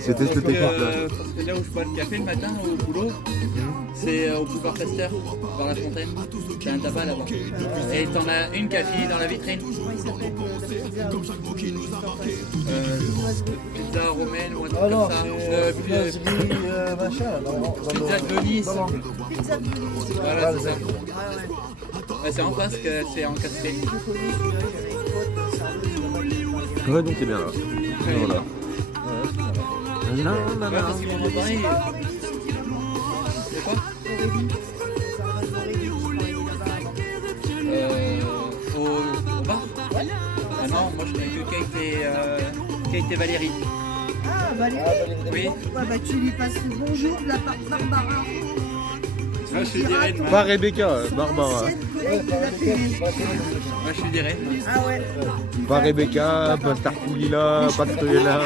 c'était cette technique-là. Parce que là où je bois le café le matin au boulot, c'est au boulevard Pasteur, dans la fontaine. C'est un tabac là-bas. Et t'en as une qui a fini dans la vitrine. Pizza romaine ou un truc Ah non, comme ça. c'est machin, là, Pizza de Venise. Pizza de Venise. Voilà, c'est ça. Ouais, ouais. Ouais, c'est en face que c'est encastré. Ouais, donc c'est bien là. Voilà. Non, non, Ouais, parce qu'ils m'ont entendu. C'est quoi au bar? Ah non, moi je connais que Kate et Valérie. Ah, Valérie. Oui. Ouais, bah, tu lui passes le bonjour de la part de Barbara. Moi je lui dirais de Pas Rebecca, Barbara. Ancienne collègue de la télé. Moi je lui dirais. Ah ouais. Pas Rebecca, pas Tartoulila, pas Toyela.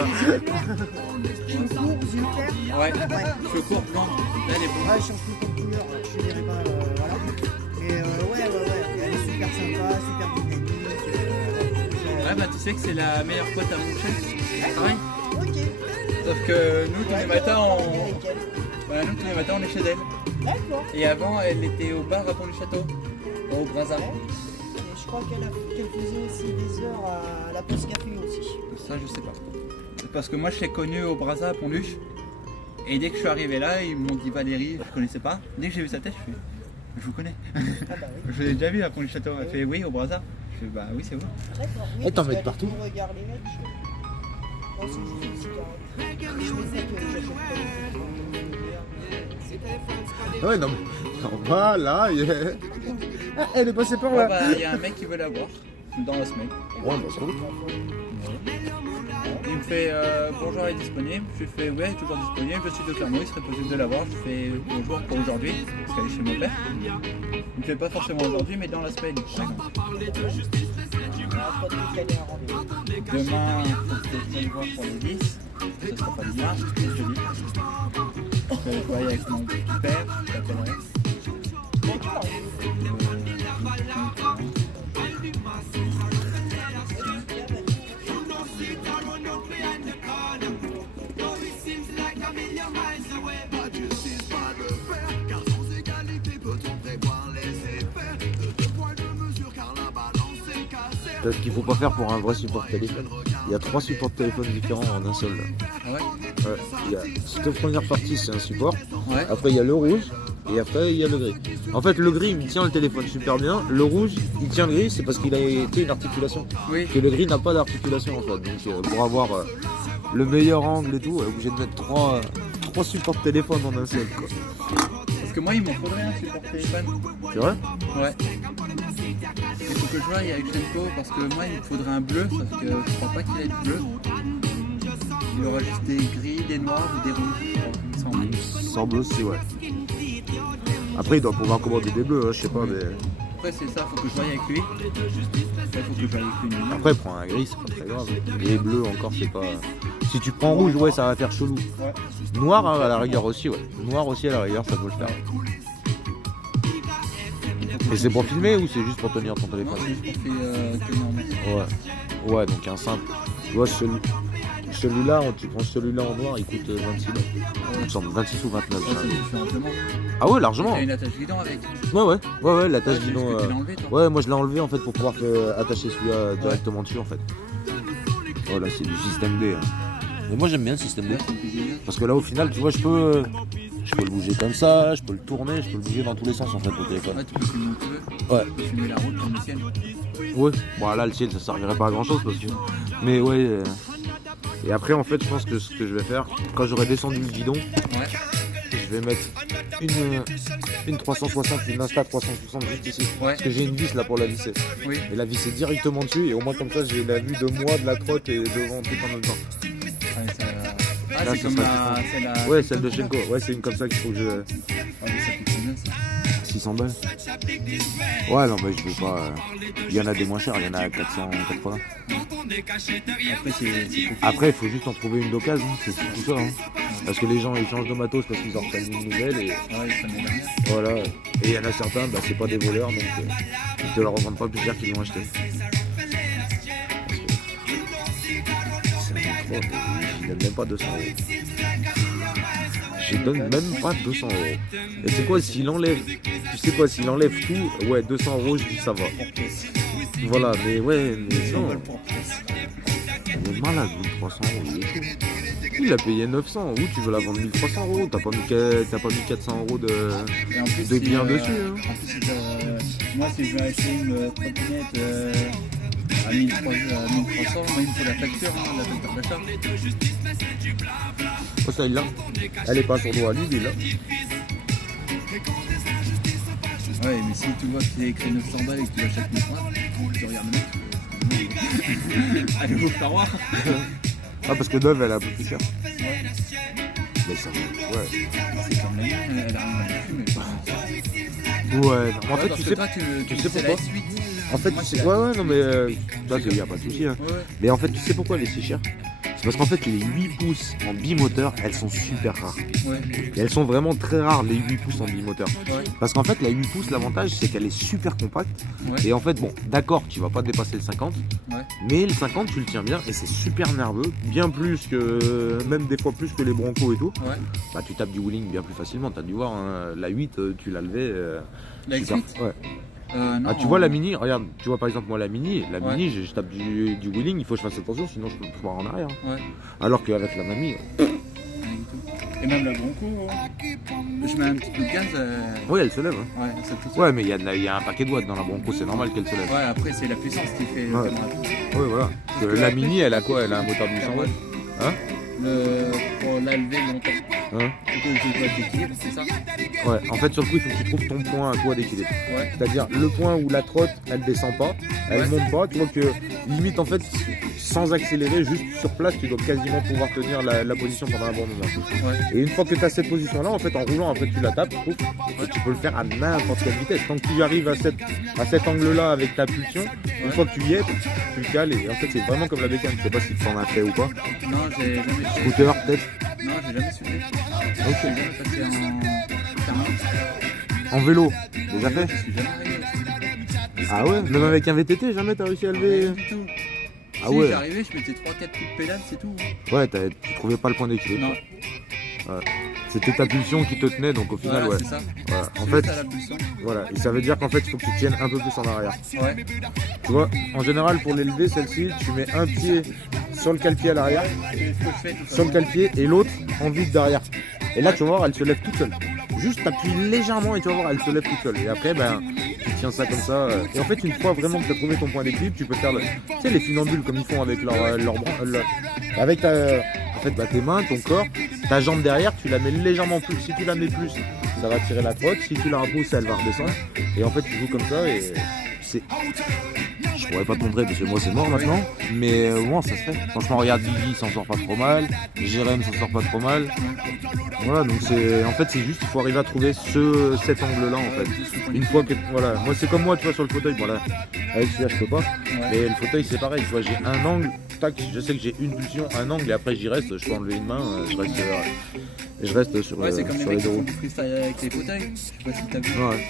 Je cours, yeux clairs. Ouais. Ouais. Je cours, non. Là elle est bonne. Ouais, je change tout comme couleur, je te dirais pas, voilà. Mais ouais, elle est super sympa, super dynamique. Ouais, bah tu sais que c'est la meilleure pote à mon chef. Pareil. Ok. Sauf que nous tous les matins Avec elle. voilà, nous tous les matins on est chez elle. D'accord. Et avant elle était au bar à Pont-du-Château. Au Brazza. Et je crois qu'elle faisait aussi des heures à la pause café aussi. Ça je sais pas. Parce que moi je l'ai connue au Brazza à Pont-du. Et dès que je suis arrivé là, ils m'ont dit Valérie, je connaissais pas. Dès que j'ai vu sa tête, je fais je vous connais. Ah bah oui. Je l'ai déjà vu à Pont-du-Château. Elle fait oui au Brazza. Je fais bah oui c'est vous. D'accord. Oui, Et t'en parce mets qu'elle partout. regarde les mecs. Moi aussi, je fais aussi carrément. Je me sais que j'achète pas les Ouais, non, mais on va là. Ah, elle est passée par Bon, là. bah il y a un mec qui veut la voir dans la semaine. Ouais, bah, c'est cool. Il me fait bonjour, elle est disponible. Je lui fais ouais, toujours disponible. Je suis de Clermont, il serait possible de la voir. Je lui fais bonjour pour aujourd'hui, parce qu'elle est chez mon père. Il me fait pas forcément aujourd'hui, mais dans la semaine. par exemple. Demain, il faut que je vienne voir pour les 10. Ce sera pas dimanche, c'est jeudi. Je vais travailler avec mon père, je l'appellerai. C'est ce qu'il faut pas faire pour un vrai support téléphone. Il y a 3 supports de téléphone différents en un seul. Là. Ah ouais? Cette première partie, c'est un support. Ouais. Après, il y a le rouge. Et après, il y a le gris. En fait, le gris, il tient le téléphone super bien. Le rouge, il tient le gris, c'est parce qu'il a été une articulation. Oui. Que le gris n'a pas d'articulation, en fait. Donc, pour avoir le meilleur angle et tout, on est obligé de mettre trois supports de téléphone en un seul, quoi. Parce que moi, il m'en faudrait un support téléphone. C'est vrai? Ouais. Il faut que je voie avec Shenko parce que moi, il me faudrait un bleu, sauf que je crois pas qu'il ait de bleu. Il aura juste des gris, des noirs ou des rouges, je crois, il me semble. Sans bleu, c'est ouais. Après, il doit pouvoir commander des bleus, hein, je sais pas, mais. Après, c'est ça, faut que je voie avec lui. Après, faut que je voie avec lui. Après, prends un gris, c'est pas très grave. Les bleus, encore, c'est pas. Si tu prends rouge, ouais, ça va faire chelou. Ouais. Noir, hein, à la rigueur aussi, ouais. Noir aussi, à la rigueur, ça peut le faire. Et c'est pour filmer ou c'est juste pour tenir ton Non, téléphone? c'est juste pour tenir en main. Ouais. Ouais, donc un simple. Tu vois, celui-là, tu prends celui-là en noir, il coûte 26 euros. Il me semble, 26 ou 29. Ouais, ça me fait amplement. Ah ouais, largement. T'as une attache guidon avec. Ouais, la tâche Ouais, guidon. juste que tu l'as enlevé, toi. Ouais, moi je l'ai enlevé en fait pour pouvoir attacher celui-là directement dessus en fait. Voilà, c'est du système D. Hein. Mais moi j'aime bien le système D. Parce que là au final, tu vois, je peux le bouger comme ça, je peux le tourner, je peux le bouger dans tous les sens en fait au téléphone. Ouais, tu peux filmer où tu veux. Ouais. Tu peux filmer la route comme le ciel. Ouais. Bon là le ciel ça servirait pas à grand chose parce que. Mais ouais. Et après en fait je pense que ce que je vais faire, quand j'aurai descendu le guidon, Ouais. je vais mettre une 360, une Insta 360 juste ici. Ouais. Parce que j'ai une vis là pour la visser. Oui. Et la vis est directement dessus et au moins comme ça j'ai la vue de moi, de la trotte et devant tout en même temps. Ouais, ça... Ah, Là, c'est ça comme sera la... C'est la... Ouais, celle de Shenko. Ouais, c'est une comme ça qu'il faut que je. Ah, mais ça coûte combien, ça 600 balles. Ouais, non, mais je veux pas. Il y en a des moins chers, il y en a à 480. Après, il faut juste en trouver une d'occasion, c'est tout ça. Hein. Parce que les gens ils changent de matos parce qu'ils en reprennent une nouvelle et Ouais, ça m'est dernière. voilà. Et il y en a certains, bah, c'est pas des voleurs donc ils te le revendent pas plus cher qu'ils l'ont acheté. C'est un trop, je donne même pas 200 euros. Je donne même pas 200 euros. Et c'est quoi s'il enlève, tu sais quoi, s'il enlève tout, ouais 200 euros je dis ça va. Voilà, mais ouais, mais non. On est malade, 1300 euros. Il a payé 900, où tu veux la vendre 1300 euros, t'as pas mis 400 euros Et en plus, de biens dessus. En plus, moi, si je vais acheter une trottinette à 1300, moi, il me faut la facture, hein, la facture d'achat. Oh, ça il l'a. Elle est pas sur doigt à lui, il l'a. Ouais, mais si tu vois qu'il est écrit 900 balles et que tu l'achètes 1000 points, tu regardes le mec. Allez, vous faire voir. Ah, parce que neuve, elle est un peu plus chère. Ouais. Mais ça, ouais. C'est comme la mienne, elle a rien dessus, mais pas. Ouais, en fait, parce tu que sais, toi, tu sais c'est pourquoi la suite. en fait, Moi, tu c'est sais, la ouais, non, mais là, il n'y a pas de souci. Hein. Ouais. Mais en fait, tu sais pourquoi elle est si chère? C'est parce qu'en fait, les 8 pouces en bimoteur, elles sont super rares. Ouais. Et elles sont vraiment très rares, les 8 pouces en bimoteur. Ouais. Parce qu'en fait, la 8 pouces, l'avantage, c'est qu'elle est super compacte. Ouais. Et en fait, bon, d'accord, tu vas pas dépasser le 50. Ouais. Mais le 50, tu le tiens bien et c'est super nerveux. Bien plus que, même des fois plus que les Broncos et tout. Ouais. Bah, tu tapes du wheeling bien plus facilement. T'as dû voir, hein, la 8, tu l'as levée. La super. X8 Ouais. Non, Ah, tu vois la mini, regarde, tu vois par exemple moi la mini, Ouais. je tape du wheeling, il faut que je fasse attention sinon je peux me voir en arrière. Ouais. Alors qu'avec la mamie, Et même la Bronco, je mets un petit peu de gaz. oui elle se lève. Hein. Ouais, ça tout Ouais mais il y a un paquet de watts dans la Bronco, c'est normal qu'elle se lève. Ouais, après c'est la puissance qui fait. Ouais. Ouais voilà. que La après- mini elle a quoi? Elle a un moteur de 800 watts. Hein? Pour la lever longtemps. Hein? Donc je dois d'équilibre, c'est ça? Ouais, en fait sur le coup il faut que tu trouves ton point à toi d'équilibre. Ouais. C'est-à-dire le point où la trotte elle descend pas, elle Ouais. monte pas, tu vois que limite en fait sans accélérer, juste sur place tu dois quasiment pouvoir tenir la position pendant un bon moment. Ouais. Et une fois que tu as cette position là, en fait en roulant après tu la tapes, pouf, et tu peux le faire à n'importe quelle vitesse. Tant que tu arrives à cet angle là avec ta pulsion, une fois que tu y es, tu le cales et en fait c'est vraiment comme la bécane. Je sais pas si tu en as fait ou pas. Non, j'ai jamais fait. Scooter peut-être. Non, j'ai jamais suivi. Ok. J'ai jamais passé En vélo, déjà Je fait. suis jamais arrivé aussi. Ah ouais, même avec un VTT jamais t'as réussi à lever. Du tout. Ah Si ouais. j'arrivais, je mettais 3-4 coups de pédale, c'est tout. Ouais, tu trouvais pas le point d'équilibre. Non, C'était ta pulsion qui te tenait donc au final voilà, ouais. c'est ça. Voilà. En C'est fait, juste à la pulsion. voilà, et ça veut dire qu'en fait il faut que tu tiennes un peu plus en arrière. Ouais. Tu vois, en général pour l'élever celle-ci, tu mets un pied sur le cale-pied à l'arrière, C'est ce que je fais tout sur le cale-pied et l'autre en vide derrière. Et là, tu vas voir, elle se lève toute seule. Juste t'appuies légèrement et tu vas voir, elle se lève toute seule. Et après, ben, tu tiens ça comme ça. Et en fait, une fois vraiment que tu as trouvé ton point d'équilibre, tu peux faire tu sais, les funambules comme ils font avec leur bras. Avec en fait, bah, tes mains, ton corps, ta jambe derrière, tu la mets légèrement plus. Si tu la mets plus, ça va tirer la trotte. Si tu la repousses, elle va redescendre. Et en fait, tu joues comme ça et c'est... Je pourrais pas te montrer parce que moi c'est mort maintenant, mais bon ça se fait. Franchement regarde Guigui s'en sort pas trop mal, Jérém s'en sort pas trop mal. Voilà donc c'est en fait c'est juste il faut arriver à trouver cet angle là en fait. Une fois que voilà, moi c'est comme moi tu vois sur le fauteuil, voilà. Avec celui-là je peux pas. Mais le fauteuil c'est pareil, tu vois j'ai un angle, tac, je sais que j'ai une pulsion, un angle et après j'y reste, je peux enlever une main, je reste sur, Ouais, c'est comme sur les les mecs qui deux font roues. du freestyle avec les fauteuils. Je sais pas si t'as vu. Ouais.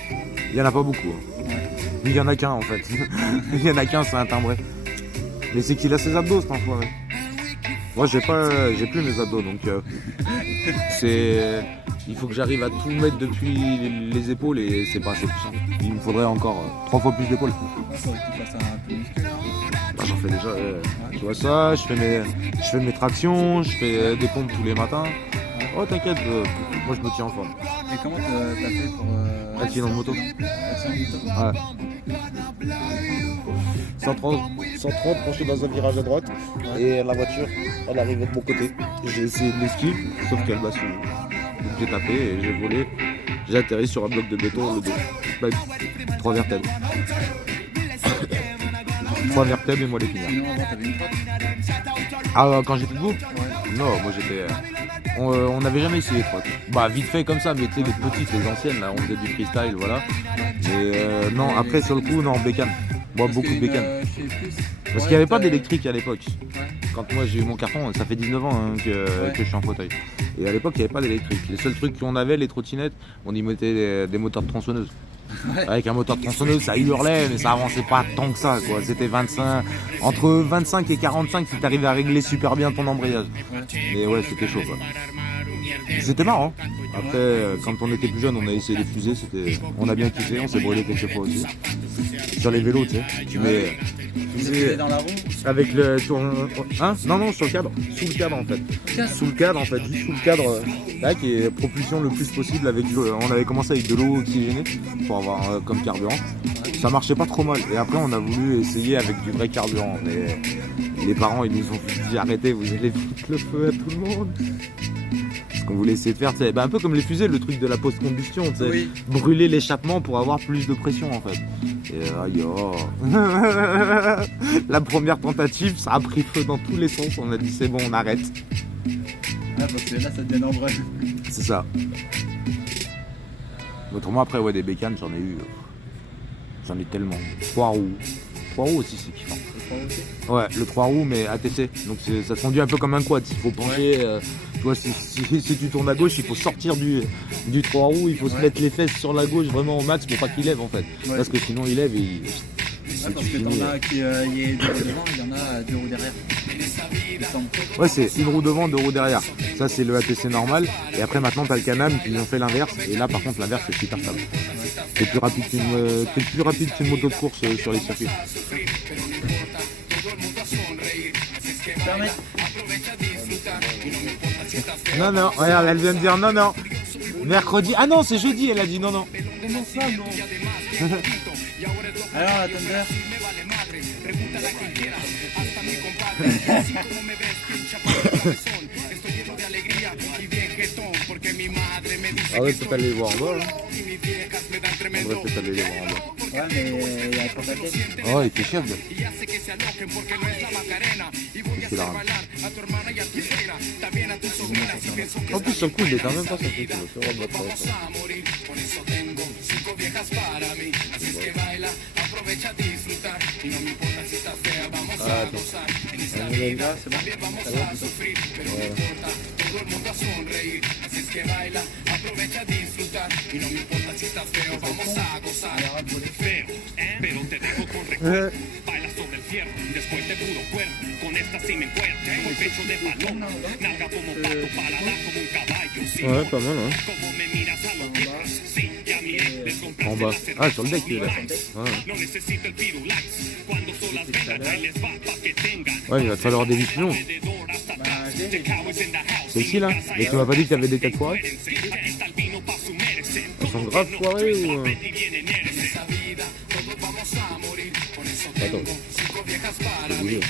Il y en a pas beaucoup. Hein. Ouais. Il y en a qu'un en fait. Il y en a qu'un, c'est un timbré. Mais c'est qu'il a ses abdos cet enfoiré. Moi j'ai plus mes abdos donc c'est. Il faut que j'arrive à tout mettre depuis les épaules et c'est pas assez puissant. Il me faudrait encore 3 fois plus d'épaules. Ouais, faudrait que tu fasses un peu musculaire. Bah, j'en fais déjà. Tu vois ça, je fais mes tractions, je fais des pompes tous les matins. Oh t'inquiète, moi je me tiens en forme. Et comment t'as fait pour. Accident de moto. Accident de moto. Ouais. 130 penché dans un virage à droite et la voiture elle arrivait de mon côté. J'ai essayé de l'esquive sauf qu'elle m'a suivi. Donc j'ai tapé et j'ai volé. J'ai atterri sur un bloc de béton, le dos. Bah, 3 vertèbres. 3 vertèbres et moi l'épinière. Sinon avant t'avais une frappe. Ah quand j'étais debout Non, moi j'étais... on n'avait jamais essayé de frappe. Bah vite fait comme ça, mais tu sais les petites, les anciennes là, on faisait du freestyle, voilà. Mais non, après sur le coup, non, bécane. Moi beaucoup de bécane. Parce qu'il n'y avait pas d'électrique à l'époque. Quand moi j'ai eu mon carton, ça fait 19 ans hein, que je suis en fauteuil. Et à l'époque il n'y avait pas d'électrique. Les seuls trucs qu'on avait, les trottinettes, on y mettait des moteurs de tronçonneuse. Avec un moteur de tronçonneuse, ça hurlait, mais ça avançait pas tant que ça, quoi. C'était 25, entre 25 et 45 si t'arrivais à régler super bien ton embrayage. Mais ouais, c'était chaud, quoi. C'était marrant. Après, quand on était plus jeune, on a essayé les fusées, on a bien kiffé, on s'est brûlé quelques fois aussi. Sur les vélos, tu sais, tu mets fusée Dans la roue. avec le hein non, sur le cadre, sous le cadre en fait. Sous le cadre en fait, juste sous le cadre, tac, et propulsion le plus possible avec on avait commencé avec de l'eau oxygénée pour avoir comme carburant. Ça marchait pas trop mal et après on a voulu essayer avec du vrai carburant, mais les parents ils nous ont dit arrêtez, vous allez foutre le feu à tout le monde. Ce qu'on voulait essayer de faire, c'est un peu comme les fusées, le truc de la post-combustion, tu sais, Oui. brûler l'échappement pour avoir plus de pression en fait. Et aïe, oh. La première tentative, ça a pris feu dans tous les sens, on a dit c'est bon, on arrête. Ah, parce que là ça devient nombreux. C'est ça. Autrement après, ouais, des bécanes, j'en ai eu. J'en ai tellement. 3 roues. 3 roues aussi, c'est kiffant. Ouais, le 3 roues, mais ATC. Donc ça se conduit un peu comme un quad. Il faut pencher. Tu vois, si tu tournes à gauche, il faut sortir du 3 roues. Il faut se mettre les fesses sur la gauche vraiment au max pour pas qu'il lève en fait. Ouais. Parce que sinon il lève et Parce que t'en as qui y a 2 roues devant, il y en a 2 roues derrière. ouais, c'est une roue devant, 2 roues derrière. Ça, c'est le ATC normal. Et après, maintenant, t'as le Can-Am qui ont fait l'inverse. Et là, par contre, l'inverse, c'est super stable. C'est plus rapide qu'une moto de course sur les circuits. Non, regarde, elle vient de dire non. Mercredi. Ah non, c'est jeudi, elle a dit non. Comment ça, non? Alors, la Thunder. Ah ouais, peut-être aller les voir en bas. Hein. On devrait peut-être aller les voir en bas. Ouais, mais il y a pas ta tête. Oh, il fait chef. Qu'est-ce qu'il a ramené? En plus, sur le coup, il est quand même pas sorti. Ah, attends. Là, c'est bon. Pero te dejo con recuerdo. Baila sobre el fierro, después de puro cuerpo. Con esta sí me encuentro. Con pecho de paloma, nalga como pato, paladar como un caballo. Sí, Ouais, pas mal, hein. como me miras a los ojos. Sí, ya miré, les compré. En bas. Ah, sur le deck, là. Ouais. Ouais, il va te falloir des visions. Bah, j'ai C'est ici, là. Et tu m'as pas dit que t'avais des têtes foirées? Elles sont grave foirées ou... Attends. Faut bouger.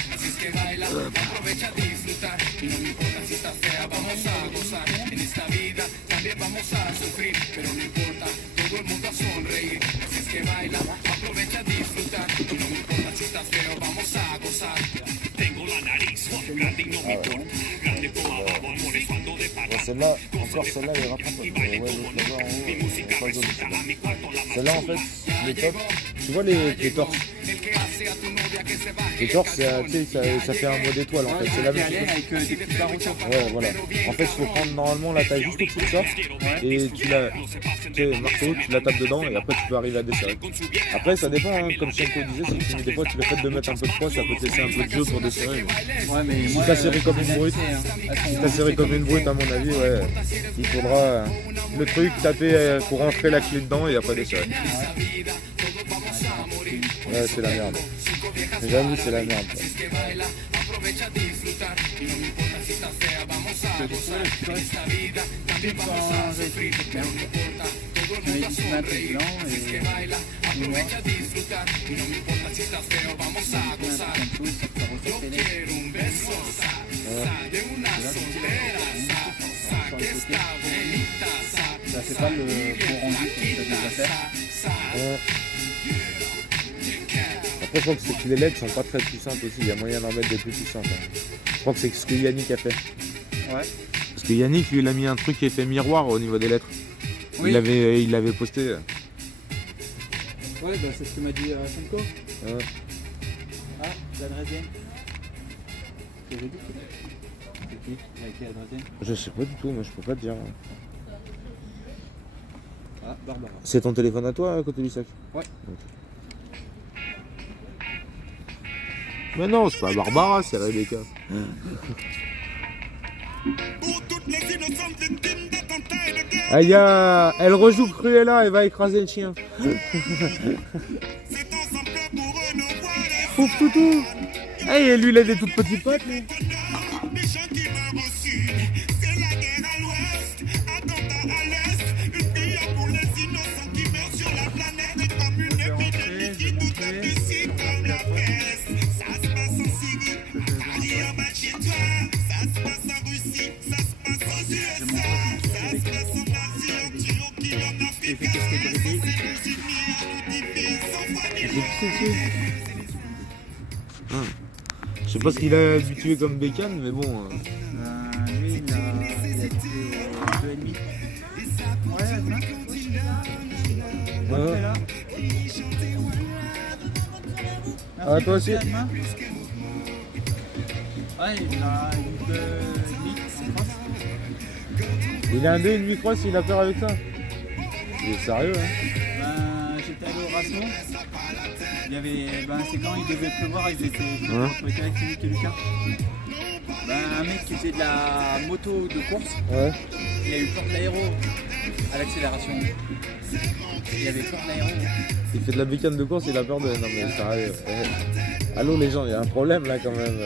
Celle-là, encore celle-là, elle est rattrapable. Ouais, l'autre là-bas en haut, elle est pas jaune, celle-là. Celle-là, en fait, les tops, Tu vois les torses? Les torses, tu sais, ça fait un mode étoile en fait. C'est la même chose. avec des petits barreaux sur. Ouais, voilà. En fait, il faut prendre normalement la taille juste au-dessus de ça. Et tu sais, marteau, tu la tapes dedans et après tu peux arriver à desserrer. Après, ça dépend, hein. Comme Shenko disait, si tu mets des fois, le fait de mettre un peu de poids, ça peut te laisser un peu de jeu pour desserrer. Ouais, mais Si moi, t'as serré comme une brute, si t'as serré comme une brute, à mon avis, ouais, il faudra le truc, taper pour rentrer la clé dedans et après desserrer. Ouais, c'est la merde. J'avoue, c'est la merde. Ça fait pas le bon rendu que ça devrait faire. Ouais. Après, je crois que les LED sont pas très puissantes aussi. Il y a moyen d'en mettre des plus puissantes. Hein. Je crois que c'est ce que Yannick a fait. Ouais. Parce que Yannick, lui, il a mis un truc qui est fait miroir au niveau des lettres. Oui. Il l'avait posté. Ouais, bah c'est ce que m'a dit Shenko. Ouais. Ah, l'adresse. C'est jeudi. C'est qui? Avec qui l'adresse? Je sais pas du tout, mais je peux pas te dire. Ah, Barbara. C'est ton téléphone à toi, à côté du sac? Ouais. Okay. Mais non, c'est pas Barbara, c'est Rebecca. Ah, elle rejoue Cruella, elle va écraser le chien. Pauvre toutou. Hey, lui, il a des toutes petites pattes, lui. Je sais pas ce qu'il a habitué comme bécane, mais bon. Lui, il a été 2,5. Ouais, là. Ah, toi aussi? Ouais, il a une 2,5 en France. Il a un 2,5 cross, il a peur avec ça. Il est sérieux, hein? J'étais allé au Rasmo. Il y avait, c'est quand il devait pleuvoir, ils étaient entre Philippe et Lucas. Un mec qui faisait de la moto de course, Ouais. il a eu peur de l'aéro à l'accélération. Il avait peur de l'aéro. Il fait de la bécane de course, il a peur de... Non mais sérieux. Allô les gens, il y a un problème là quand même.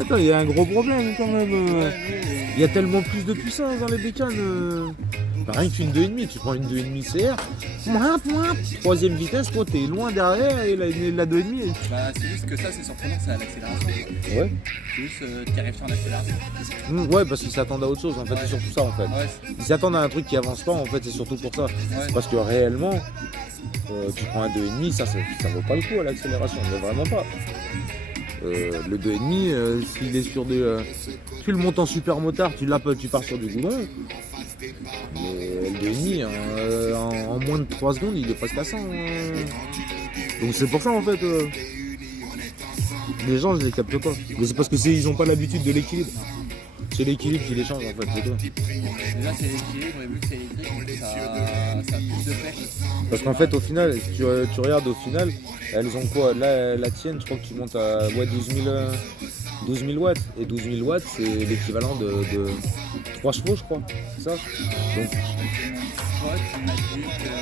Attends, il y a un gros problème quand même. Il y a tellement plus de puissance dans les bécanes. Rien qu'une 2,5, tu prends une 2,5 CR, troisième vitesse, toi t'es loin derrière et la 2,5. C'est juste que ça c'est surprenant, c'est à l'accélération. Ouais. C'est juste qui arrive sur l'accélération. Ouais, parce qu'ils s'attendent à autre chose en fait, c'est surtout ça en fait. Ouais. Ils s'attendent à un truc qui avance pas en fait, c'est surtout pour ça. Ouais. Parce que réellement, tu prends un 2,5, ça vaut pas le coup à l'accélération, mais vraiment pas. Le 2,5, s'il est sur des... tu le montes en super motard, tu pars sur du goudron. Mais le 2,5, en moins de 3 secondes, il est presque à 100. Donc c'est pour ça en fait. Les gens, je les capte pas. Mais c'est parce que ils ont pas l'habitude de l'équilibre. C'est l'équilibre qui les change en fait, c'est tout. Et là c'est l'équilibre et vu que c'est électrique, ça a plus de fait. Parce qu'en fait au final, si tu regardes au final, elles ont quoi? Là la tienne, je crois que tu montes à 12 000 12 000 watts. Et 12 000 watts, c'est l'équivalent de 3 chevaux, je crois. C'est ça? Donc, Mon pote m'a dit que,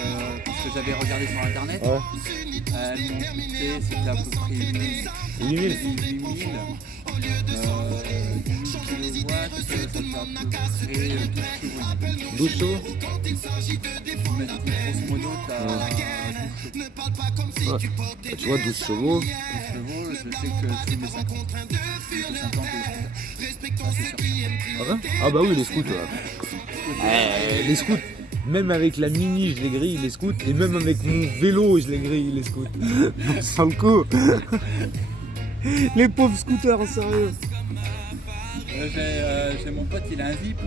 parce que j'avais regardé sur internet, ouais. elles m'ont coûté, c'était à peu près 8 000. 8 000. 10 kilowatts, ça fait à peu près 12 chevaux. Il m'a dit grosso modo, t'as 12 chevaux. Ouais. Tu vois, 12 chevaux. 12 chevaux, je sais que c'est mes 50. C'est 50 Ah bah oui, les scouts. Les scouts. Même avec la mini, je les grille, les scouts. Et même avec mon vélo, je les grille, les scouts. Sans le coup. Les pauvres scooters, sérieux. J'ai mon pote, il a un Zip.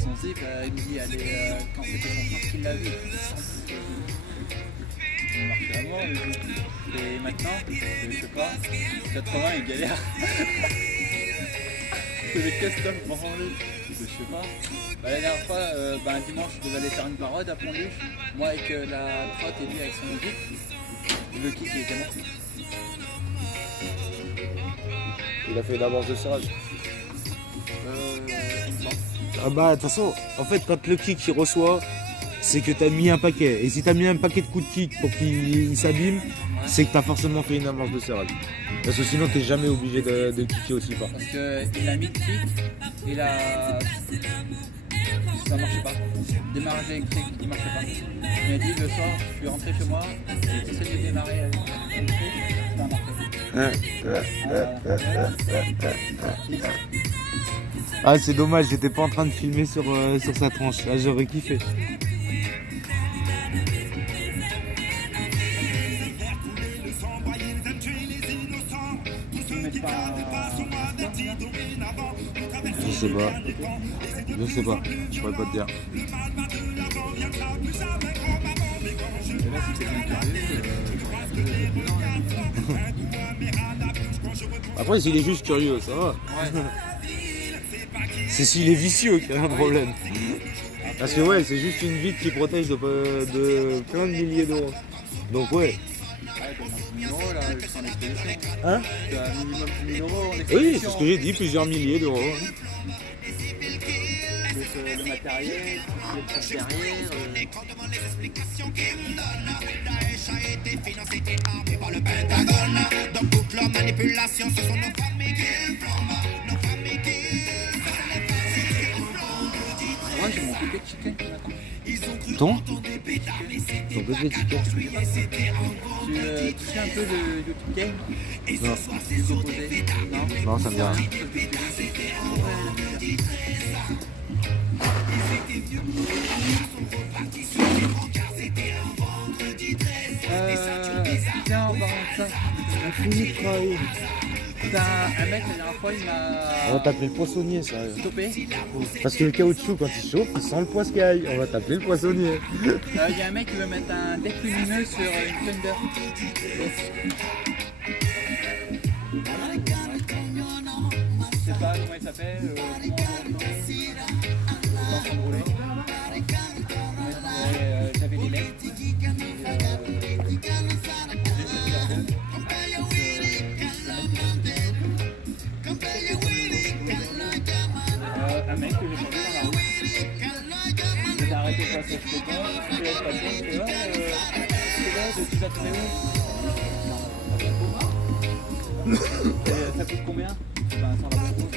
Son Zip, il me dit, allez, quand c'était son frère qui l'a vu, il marchait à mort, le Zip. Et maintenant, je sais pas, 80, il galère. C'est des custom branlés. Je sais pas. Bah, la dernière fois, un dimanche, je devais aller faire une parade à Pont-Louche. Moi avec la trotte et lui avec son Zip. Le kick, il était mort. Il a fait une amorce de serrage. Il me semble. Ah bah, de toute façon, en fait, quand le kick il reçoit, c'est que t'as mis un paquet. Et si t'as mis un paquet de coups de kick pour qu'il s'abîme, c'est que t'as forcément fait une amorce de serrage. Parce que sinon, t'es jamais obligé de kicker aussi fort. Parce qu'il a mis le kick, il a. Ça marchait pas. Démarrage électrique, il marchait pas. Il m'a dit le soir, je suis rentré chez moi, j'ai essayé de démarrer l'électrique, ça a marché. Ah, c'est dommage, j'étais pas en train de filmer sur sa tranche. Ah, j'aurais kiffé. Je sais pas. Je sais pas. Je pourrais pas te dire. Après, s'il est juste curieux, ça va. Ouais. C'est s'il est vicieux qu'il y a un problème. Parce que ouais, c'est juste une vitre qui protège de plein de milliers d'euros. Donc ouais. Euros là, je suis en expédition. Hein? Tu as un minimum de 1000 euros en Oui, expédition. c'est ce que j'ai dit, plusieurs milliers d'euros. Plus le matériel, plus les traces derrière. Donc toute leur manipulation, ce sont nos familles. Moi j'ai mon pocket chicken qui m'attend. Ton bébé ticket. Tu sais un peu le YouTube Game? Non. Ils ont posé. Non? Non, ça me dit rien. Tiens, on va rendre ça. On finit de travailler. T'as un mec la dernière fois, il On va m'a t'appeler le poissonnier, sérieux. stoppé. Parce que le caoutchouc, quand il chauffe, il sent le poiscaille. On va t'appeler le poissonnier. Il y a un mec qui veut mettre un deck lumineux sur une Thunder. Je sais pas comment il s'appelle, comment on peut rouler. J'avais des mecs. Un mec que j'ai changé dans la route. J'ai arrêté de passer ce temps, je laisse passer, je fais c'est là, je suis à tourner où? Ça coûte combien? Ben, sans la bonne route.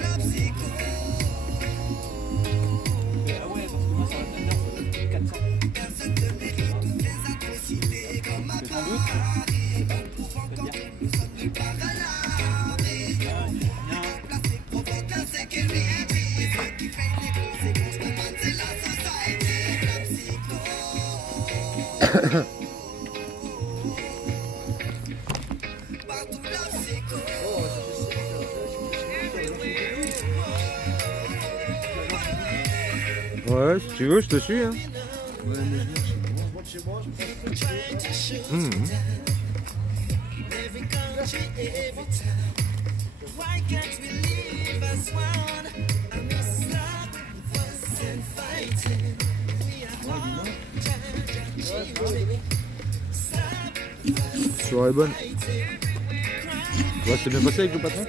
Ah ouais, parce que moi sur la Thunder, ça coûte 400. C'est sans doute. Je sais pas, je peux te dire. Ouais, si tu veux, je te suis. Hein. Soirée bonne. Ouais, c'est bien passé avec le patron?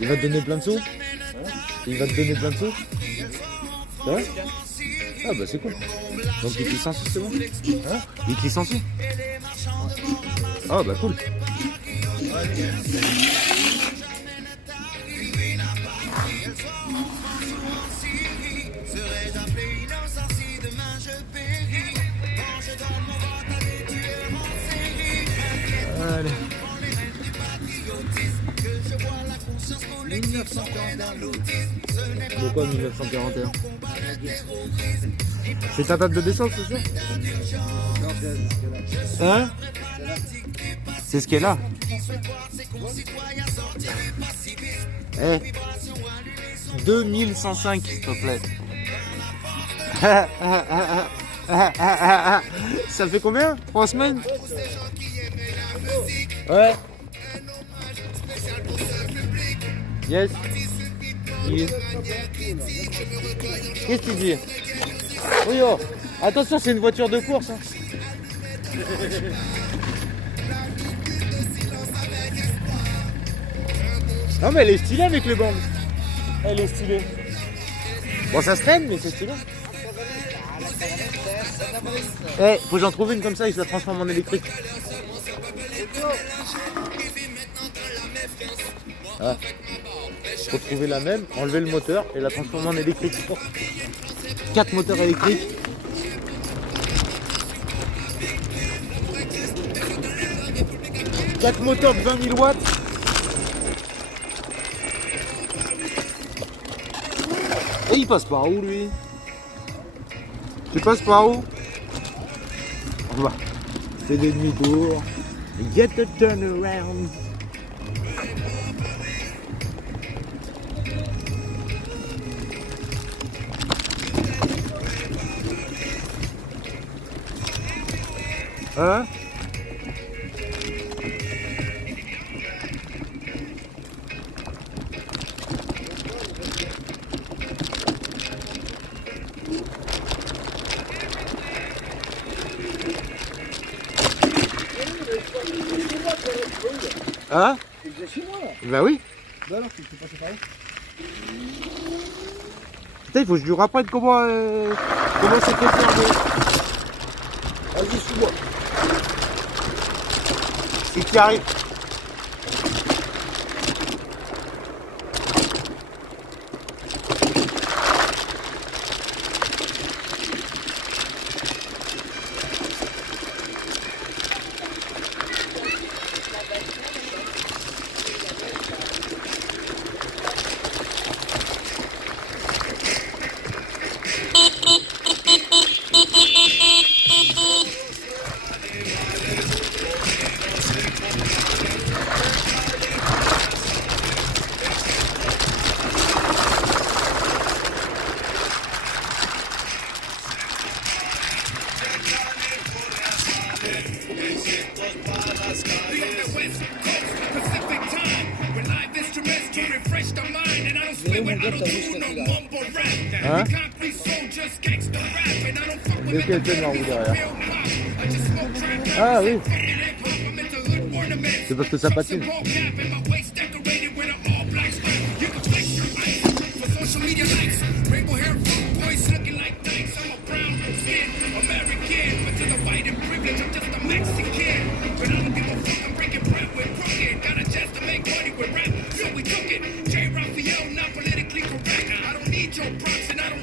Il va te donner plein de sous? Il va te donner plein de sous? C'est vrai? Ah bah c'est cool. Donc il te licencie, c'est bon? Hein? Il te licencie? Ah bah cool. Allez. 1941. De quoi 1941? C'est ta date de naissance, c'est sûr? Hein? C'est ce qu'elle a. Eh, 2105, s'il te plaît. Ça fait combien? 3 semaines? Ouais. Yes. Yes. Qu'est-ce que tu dis? Oui, oh. Attention, c'est une voiture de course. Hein. Non mais elle est stylée avec les bandes. Elle est stylée. Bon ça se traîne mais c'est stylé. Eh, faut que j'en trouve une comme ça et je la transforme en électrique. Ah. Faut trouver la même, enlever le moteur et la transformer en électrique. 4 moteurs électriques. Quatre moteurs de 20 000 watts. Et il passe par où lui? Tu passes par où? On va. Fais des demi-tours. Get the turn around. Hein? Hein? C'est chez moi là. Bah oui. Bah alors, tu peux passer par là. Putain, il faut que je lui rappelle comment c'était fermé. Vas-y, suis-moi. C'est qui arrive. Hein? Lequel est le roue derrière? Ah oui. C'est parce que ça patine.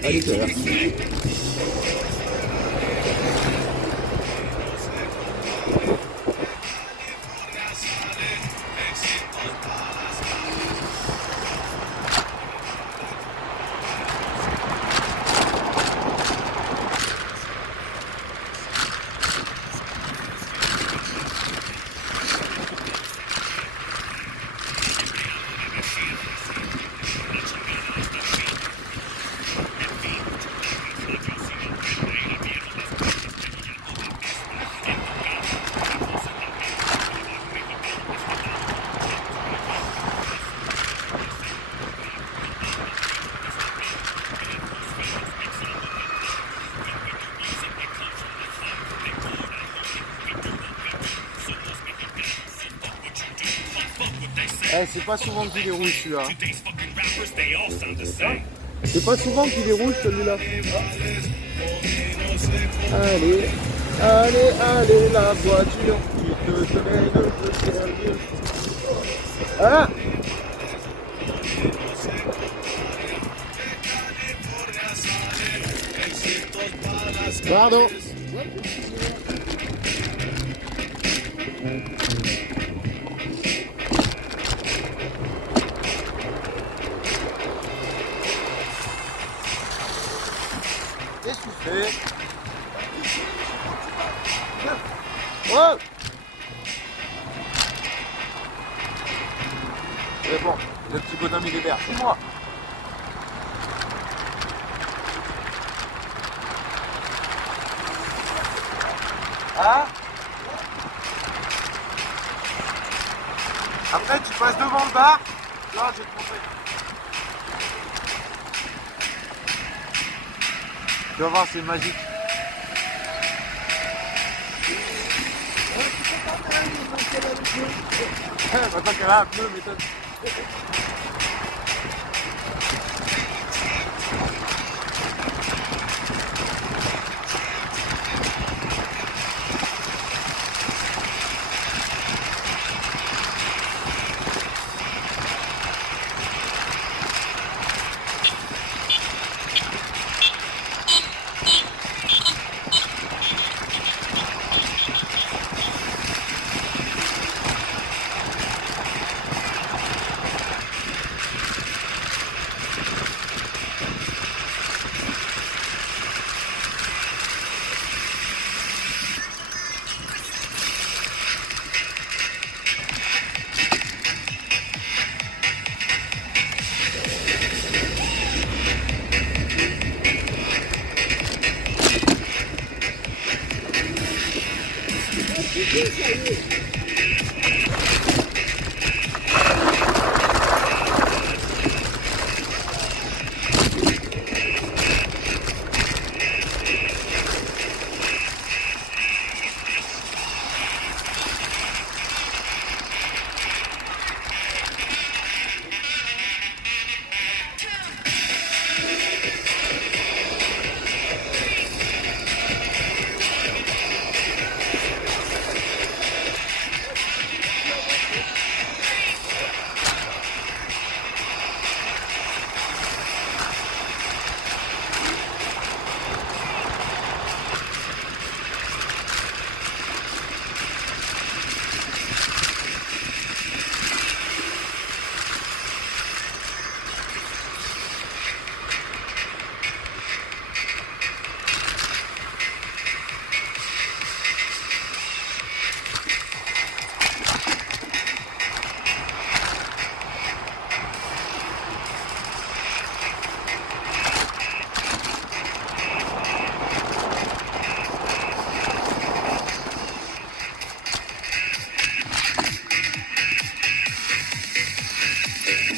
Allez, c'est là. Eh, c'est pas souvent qu'il est rouge celui-là. Today's fucking rappers, they all sound the same. C'est pas souvent qu'il est rouge celui-là. Allez, allez, allez, la voiture qui te tenait de te servir. Ah! Pardon. Qu'est-ce que tu fais? Oh! C'est bon, le petit bonhomme il est vert, c'est moi. Ah? Après tu passes devant le bar. Là je vais te montrer. Tu vas voir, c'est magique. Maintenant qu'elle a un pneu, méthode.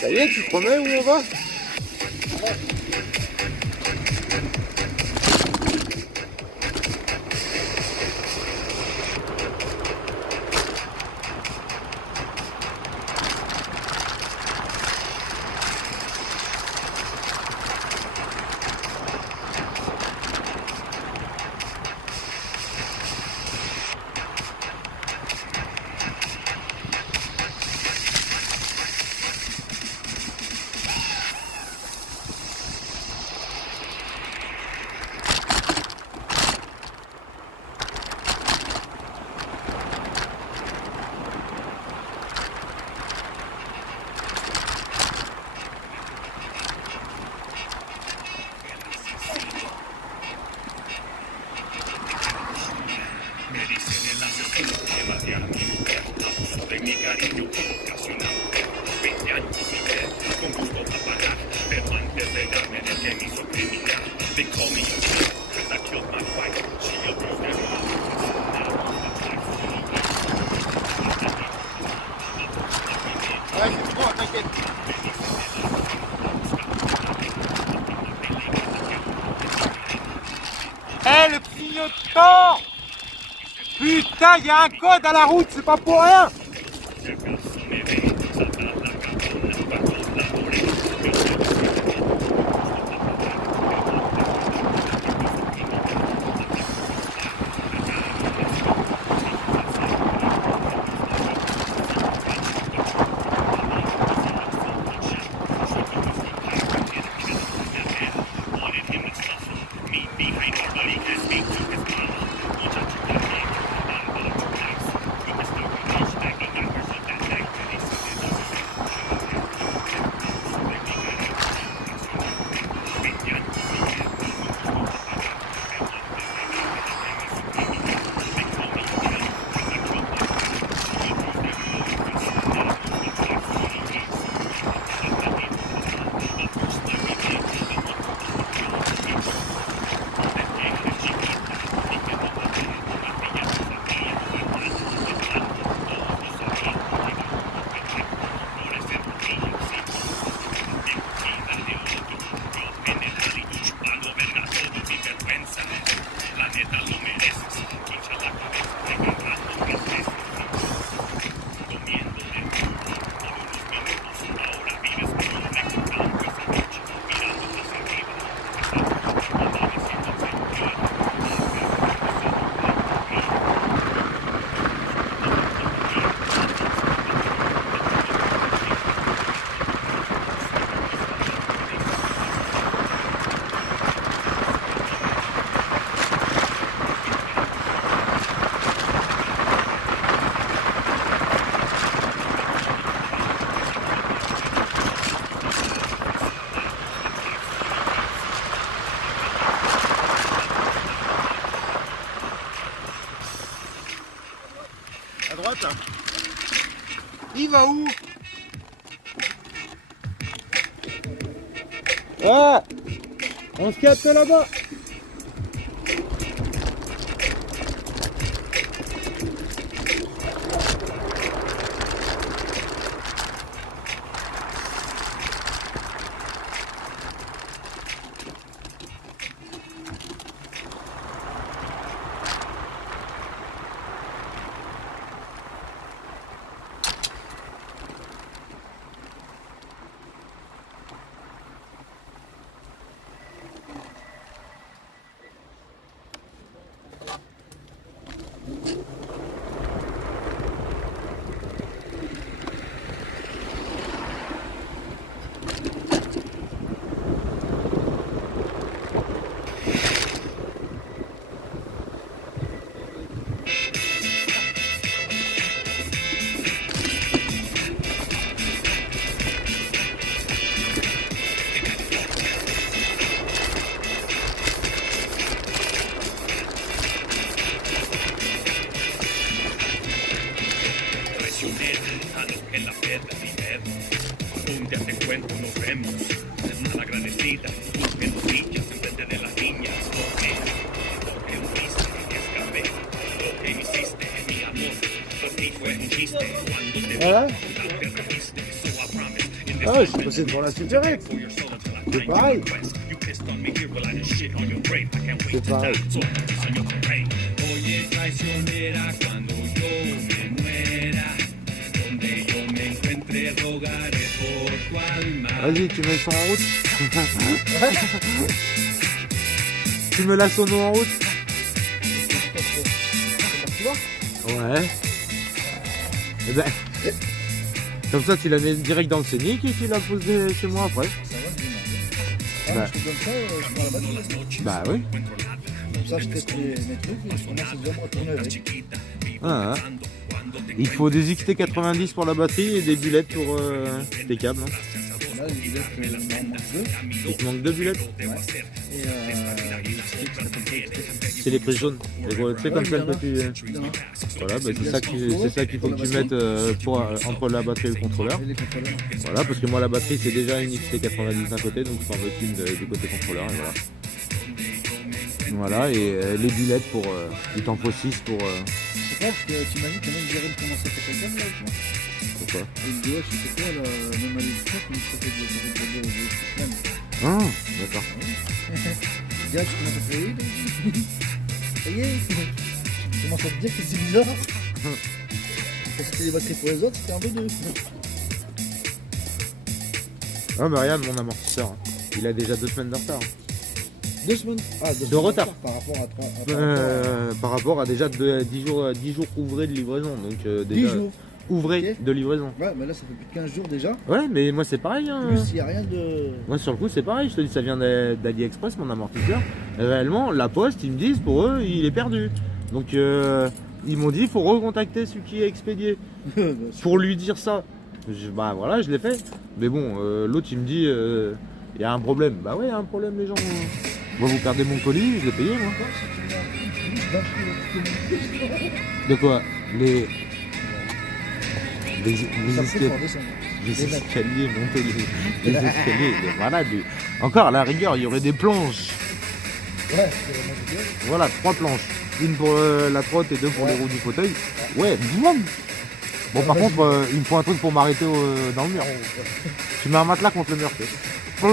Ça y est, tu promets où on va? Eh, le clignotant! Putain, il y a un code à la route, c'est pas pour rien! pote. Il va où? Ah, on se capte là-bas. En la piedra dinero. Un día te encuentro, nos vemos. Malagradecida, tú que nos pillas enfrente de las niñas. Lo que fuiste, escapé. Lo que me hiciste, mi amor. Por ti fue un chiste. Cuando te vi, Voilà. te reviste. So I promise. In this Ah ouais, life, c'est passé devant la supérette. for your soul until I C'est find pareil. your request. You pissed on me here, well I just shit on your grave. I can't wait C'est to pareil. die. So on your parade. Oye, traicionera, cuando yo me muera. Donde yo me encuentre, rogaré por tu alma. Vas-y, tu mets le son en route. Tu mets la sono en route. Ouais. Eh ben, comme ça, tu la mets direct dans le scénic et tu la poses chez moi après. Ça va, je dis, ah, Bah. je te donne ça, je prends la batterie. Bah oui. Comme ça, je teste mes trucs et je commence à bien me retourner avec. Ah, hein. Il faut des XT90 pour la batterie et des bulettes pour tes câbles. Hein. Là, les billettes, il m'en manque deux. Il te manque 2 bulettes. Et les sticks, ça fait le C'est les prises jaunes. Les gros, tu sais comme celle que tu... Voilà, bah, c'est ça qu'il faut que tu mettes entre la batterie et le contrôleur. Et les contrôleurs. Voilà, parce que moi la batterie c'est déjà une XT90 d'un côté, donc j'en veux qu'une du côté contrôleur. Et voilà. Voilà, et les bulettes pour... il t'en faut 6 pour... C'est pas parce que tu imagines que même Jérémy commence à faire quelqu'un là, tu vois. Pourquoi? Et il dit, ouais, je sais quoi, là, même à l'éducation, comme ça fait des semaines. Ah, d'accord. Je dis, ah, tu commences à faire ça y est, tu commences à te dire que c'est bizarre. Quand c'était les batteries pour les autres, c'était un peu deux. Ah mais regarde mon amortisseur, hein. Il a déjà 2 semaines de retard. Hein. 2 semaines. Ah, 2 De semaines retard. Par rapport à 3. Par rapport à déjà 10 jours ouvrés de livraison, donc 10 déjà jours. ouvrés Ok. de livraison. Ouais, mais là, ça fait plus de 15 jours déjà. Ouais, mais moi c'est pareil. Hein. Plus, il n'y a rien de. Moi sur le coup c'est pareil, je te dis ça vient d'AliExpress mon amortisseur. Et réellement la poste ils me disent pour eux il est perdu. Donc ils m'ont dit il faut recontacter celui qui est expédié pour lui dire ça. Bah voilà je l'ai fait. Mais bon l'autre il me dit il y a un problème. Bah ouais il y a un problème les gens. Moi vous perdez mon colis, je l'ai payé moi. De quoi? Les Ça me fait escaliers. fort descendre. Les escaliers, monter les escaliers, voilà. Encore à la rigueur, il y aurait des planches. Ouais, c'est vraiment bien. Voilà, 3 planches. Une pour la trotte et 2 pour les roues du fauteuil. Ouais, boum. Bon, par contre, il me faut un truc pour m'arrêter dans le mur. Tu mets un matelas contre le mur. Tu sais. Ouais,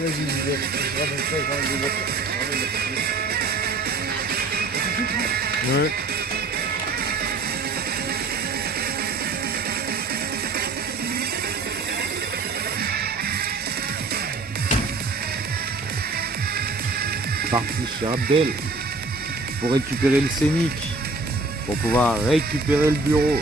vas-y, je vais vraiment ça, vraiment Ouais. Parti chez Abdel pour récupérer le scénic, pour pouvoir récupérer le bureau.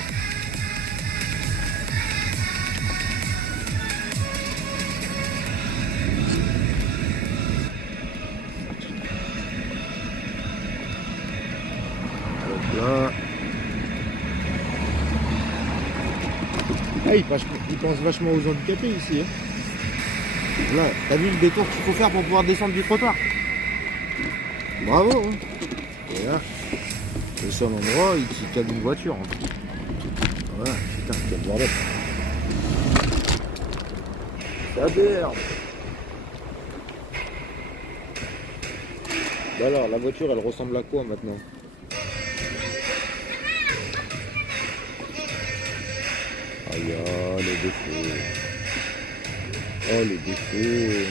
Donc là. Ah, il pense vachement aux handicapés ici. Hein. Là, t'as vu le détour qu'il faut faire pour pouvoir descendre du trottoir? Bravo hein. Et là, le seul endroit, il calme une voiture. Hein. Ouais, putain, quel bordel. Ça merde. Bah alors, la voiture, elle ressemble à quoi maintenant? Aïe, ah, les défauts. Oh, les défauts.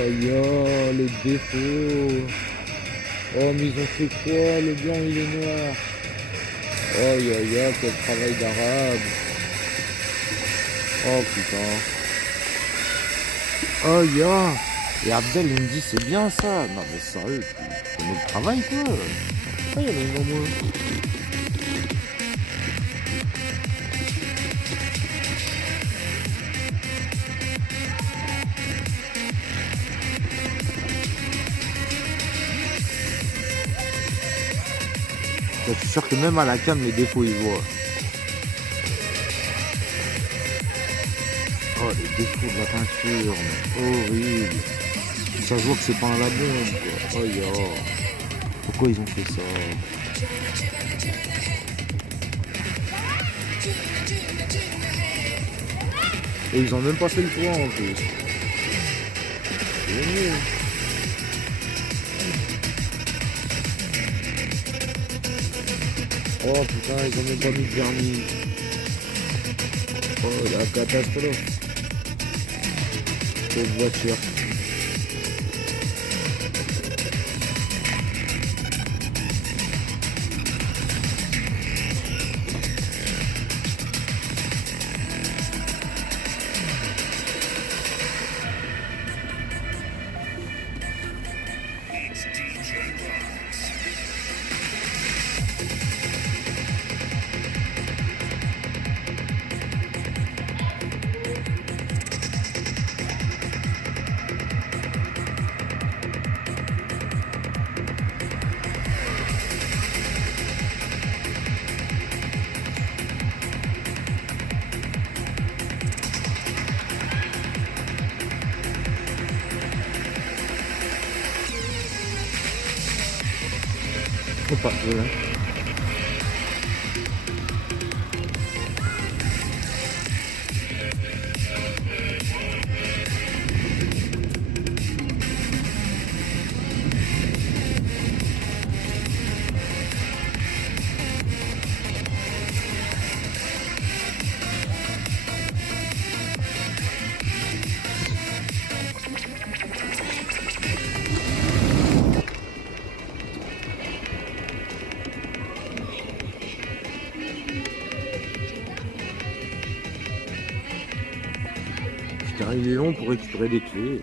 Aïe, ah, les défauts. Oh, mais ils ont fait quoi? Le blanc, il est noir. Aïe, aïe, aïe, quel travail d'arabe. Oh, putain. Aïe, ah. Et Abdel, il me dit, c'est bien ça. Non, mais sérieux, tu connais le travail, quoi. Pourquoi il y en a une en moins? Je suis sûr que même à la cam, les défauts, ils voient. Oh, les défauts de la peinture, mais horrible. Ça se voit que c'est pas un la bombe, quoi. Oh, yeah. Pourquoi ils ont fait ça? Et ils ont même pas fait le courant, en plus. C'est mieux. Oh putain, ils ont même pas mis de vernis. Oh la catastrophe. Pauvre voiture. Opa, voilà. Putain, il est long pour récupérer des clés.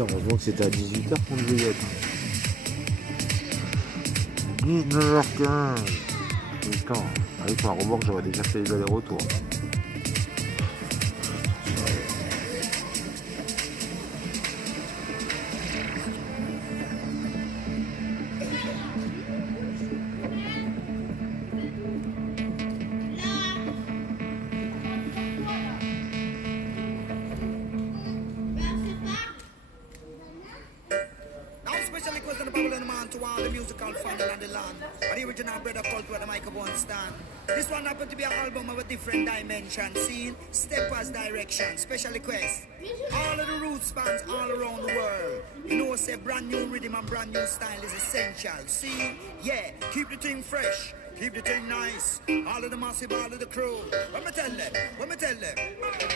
Putain, heureusement que c'était à 18h qu'on devait y être. 19h15. Putain, avec ma remorque, j'aurais déjà fait les allers-retours. Now special request on the Babylon man to all the musical fun and the land. And the original brother cult where the microphone stand. This one happened to be an album of a different dimension. Scene, step as direction. Special request. All of the roots fans all around the world. You know, say brand new rhythm and brand new style is essential. See, yeah, keep the thing fresh. Keep the thing nice. All of the massive, all of the crew. Let me tell them,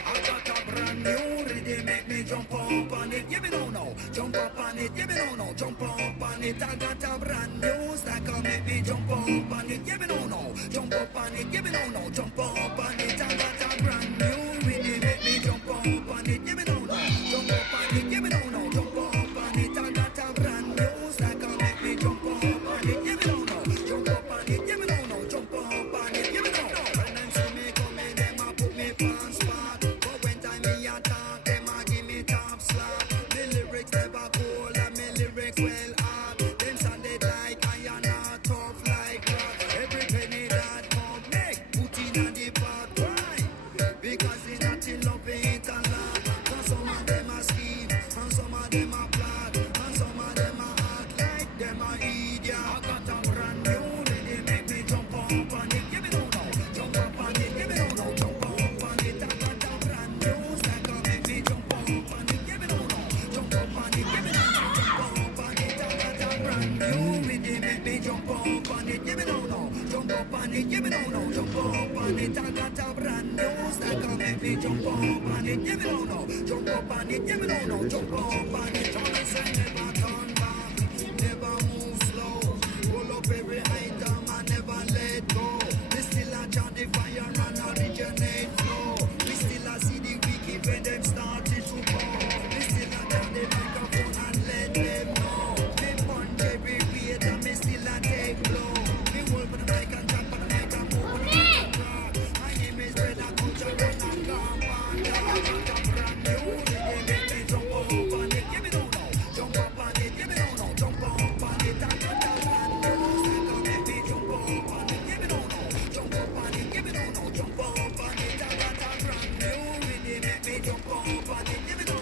I got a brand new rhythm, make me jump up on it. Yeah, me no, jump up on it. Yeah, me no, jump up on it. I got a brand new stack, make me jump up on it. Yeah, me no, jump up on it. Yeah, me no, jump up on it. I got a brand new rhythm, make me jump up on it. Yeah, me no, jump up on it. Yeah, me no, jump up on it. I got a brand new stack, make me jump up on it. Yeah, me no, jump up on it. Yeah, me no, jump up on it. Yeah, me no. When them see me coming, them a put me on spot. But when time me attack, them a give me top slap. Me lyrics never cold and me lyrics well hard. Them sounded like iron or tough like rock. Every penny that come make, put in a the pot. Why? Because it's not in love, ain't a lot. And some of them a scheme, and some of them a plot, and some of them a act like them a idiot. I got a brand new rhythm, make me jump up on it. Give me no, jump up on it. Give me no, jump up on it. I got a brand new stack, make me jump up on it. Give me no, jump up on it. Give me no, jump up on it. I got a brand new rhythm, make me jump up on it. Give me no, jump up on it. Give me no, jump up on it. I got a brand new stack, make me jump up on it. Give me no, jump up on it. Give me no, jump up on it. All I say never turn back, never move slow. Pull up every item and never let go. We still a chant the fire and originate flow. We still a see the wicked when them started to go. We still a chant the microphone and let them know. Me punch every weight and me still a take blow. Me hold for the mic and jump on the mic and move on the mic and rock. My name is Brother Culture and I'm commander. I got a brand new rhythm, make me jump up on it. Give me no, jump up on it. Give me no, jump up on it. I got a brand new stack, make me jump up on it. Give me no, jump up on it. Give me no, jump up on it. I got a brand new rhythm, make me jump up on it. Give me no,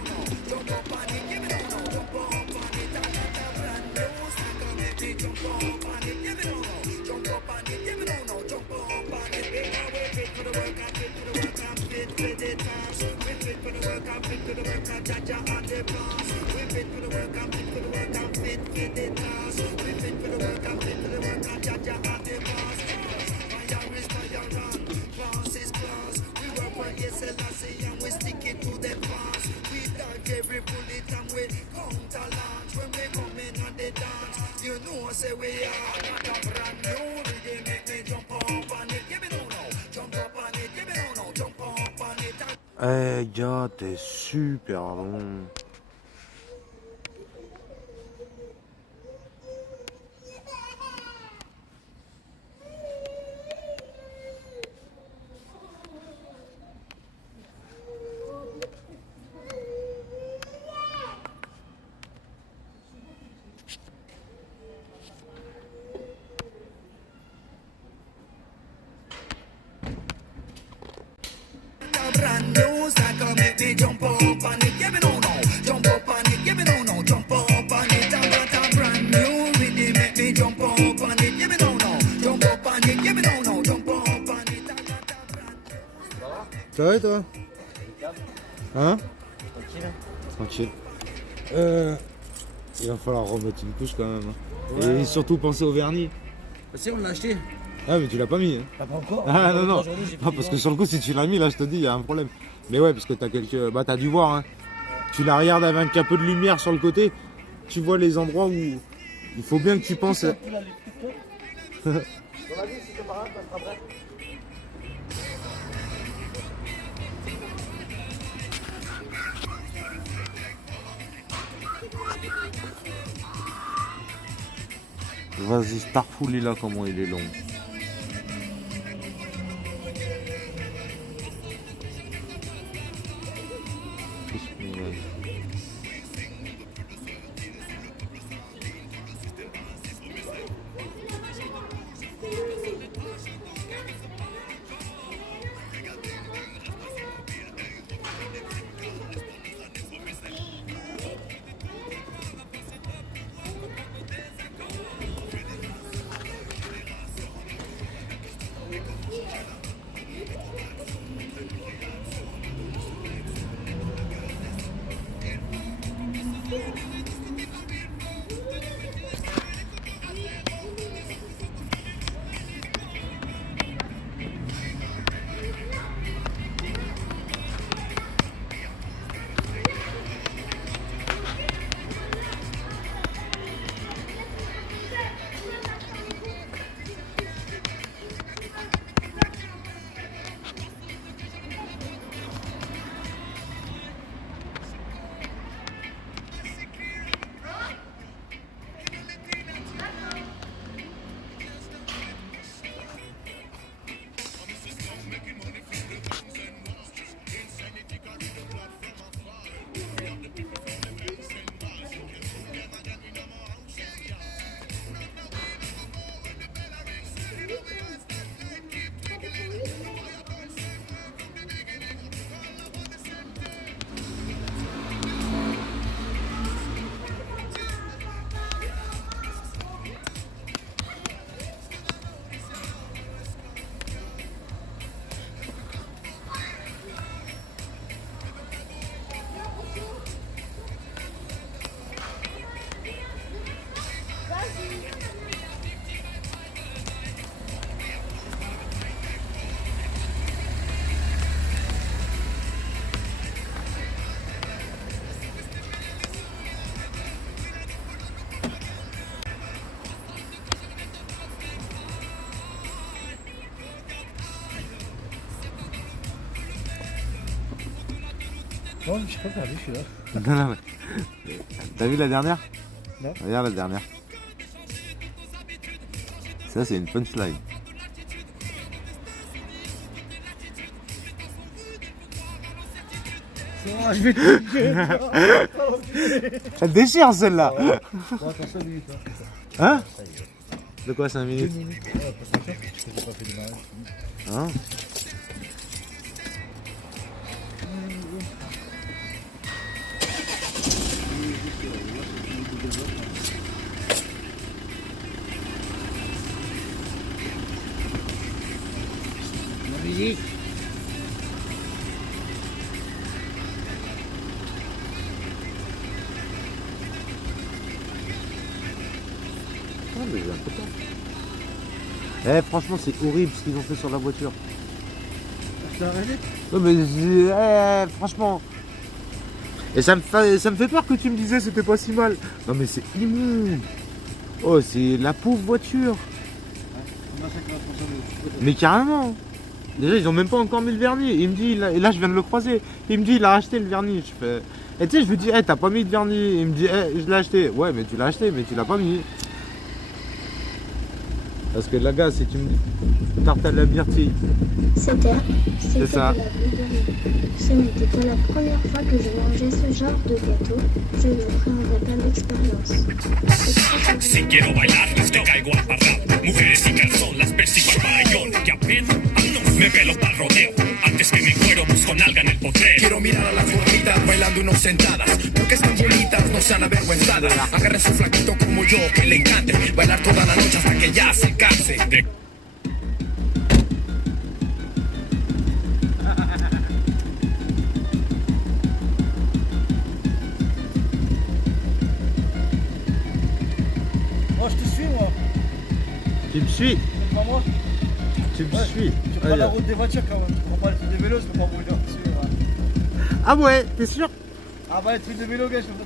jump up on it. Give me no, jump up on it. I got a brand new stack, make me jump up on it. Give me no, jump up on it. Give me no, jump up on it. Because we fit for the work, I'm fit for the work, I'm fit for the task. We fit for the work, I'm fit for the work, I'm Jaja on the boss. We fit for the work, I'm fit for the work, I'm fit for the task. We fit for the work, I'm fit for the work, I'm Jaja on the boss. Fire is fire on, class is class. We work for SLC and we stick it to the pass. We dodge every bullet and we counter launch. When we come in on the dance, you know say we are not a brand new rhythm, make me jump up on it. Give me no, jump up on it. Give me no, jump up on it. Eh gars, t'es super long. Brand new stack, make me jump up on it. Give me no, jump up on it. Give me no, jump up on it. I got a brand new rhythm, make me jump up on it. Give me no, jump up on it. Give me no, jump up on it. I got a brand new. Ça va et toi? Hein? Tranquille. Il va falloir remettre une couche quand même. Hein. Ouais. Et surtout penser au vernis. Si on l'a acheté. Ah mais tu l'as pas mis hein. Pas encore. Ah non non. Aujourd'hui, j'ai Non, pris parce que vent. sur le coup si tu l'as mis là je te dis il y a un problème. Mais ouais parce que t'as quelques. Bah t'as dû voir hein. Tu la regardes avec un peu de lumière sur le côté. Tu vois les endroits où il faut bien que tu penses. Vas-y, Starful, là, comment il est long. Qu'est-ce qu'on a ? Non, je sais pas regardé celui-là. Non, non, mais... T'as vu la dernière? Non. Regarde la dernière. Ça, c'est une punchline. C'est bon, je vais te piquer. Elle déchire celle-là. Bon, attends, 5 minutes. Hein? De quoi 5 2 minutes? minutes. Ouais, parce que je t'ai pas fait démarrer. Hein? La musique. Ah, mais j'ai un peu de temps. Eh, franchement, c'est horrible ce qu'ils ont fait sur la voiture. Je t'ai arrêté. Non, mais franchement. Et ça me fait peur que tu me disais c'était pas si mal. Non, mais c'est immonde. Oh, c'est la pauvre voiture. Mais carrément. Déjà, ils ont même pas encore mis le vernis. Il me dit, et là, je viens de le croiser. Il me dit, il a acheté le vernis. Je fais. Et tu sais, je lui dis, hey, t'as pas mis de vernis. Il me dit, hey, je l'ai acheté. Ouais, mais tu l'as acheté, mais tu l'as pas mis. Parce que la gars, c'est une tarte à la myrtille. C'était C'est ça. de la bouderie. Ce n'était pas la première fois que je mangeais ce genre de gâteau. Je ne ferai pas l'expérience. Si quiero bailar, te caigo a parrao. Mujeres y calzón, las persigo al pabellón. Que apenas me pelo para rodeo. Antes que me encuero, busco nalga en el potrero. Quiero mirar a las gorditas bailando unos sentadas. Porque están bonitas, no sean avergüenzadas. Agarre su flaquito como yo, que le encante. Bailar toda la noche hasta que ya se canse. Moi, je te suis, moi. Tu me suis? C'est pas moi. Tu me Ouais, suis? Tu prends la route des voitures quand même. Tu prends pas le truc des vélos, je peux pas rouler dessus. Ouais. Ah ouais, t'es sûr? Ah bah, les trucs de vélo, gars, je peux pas.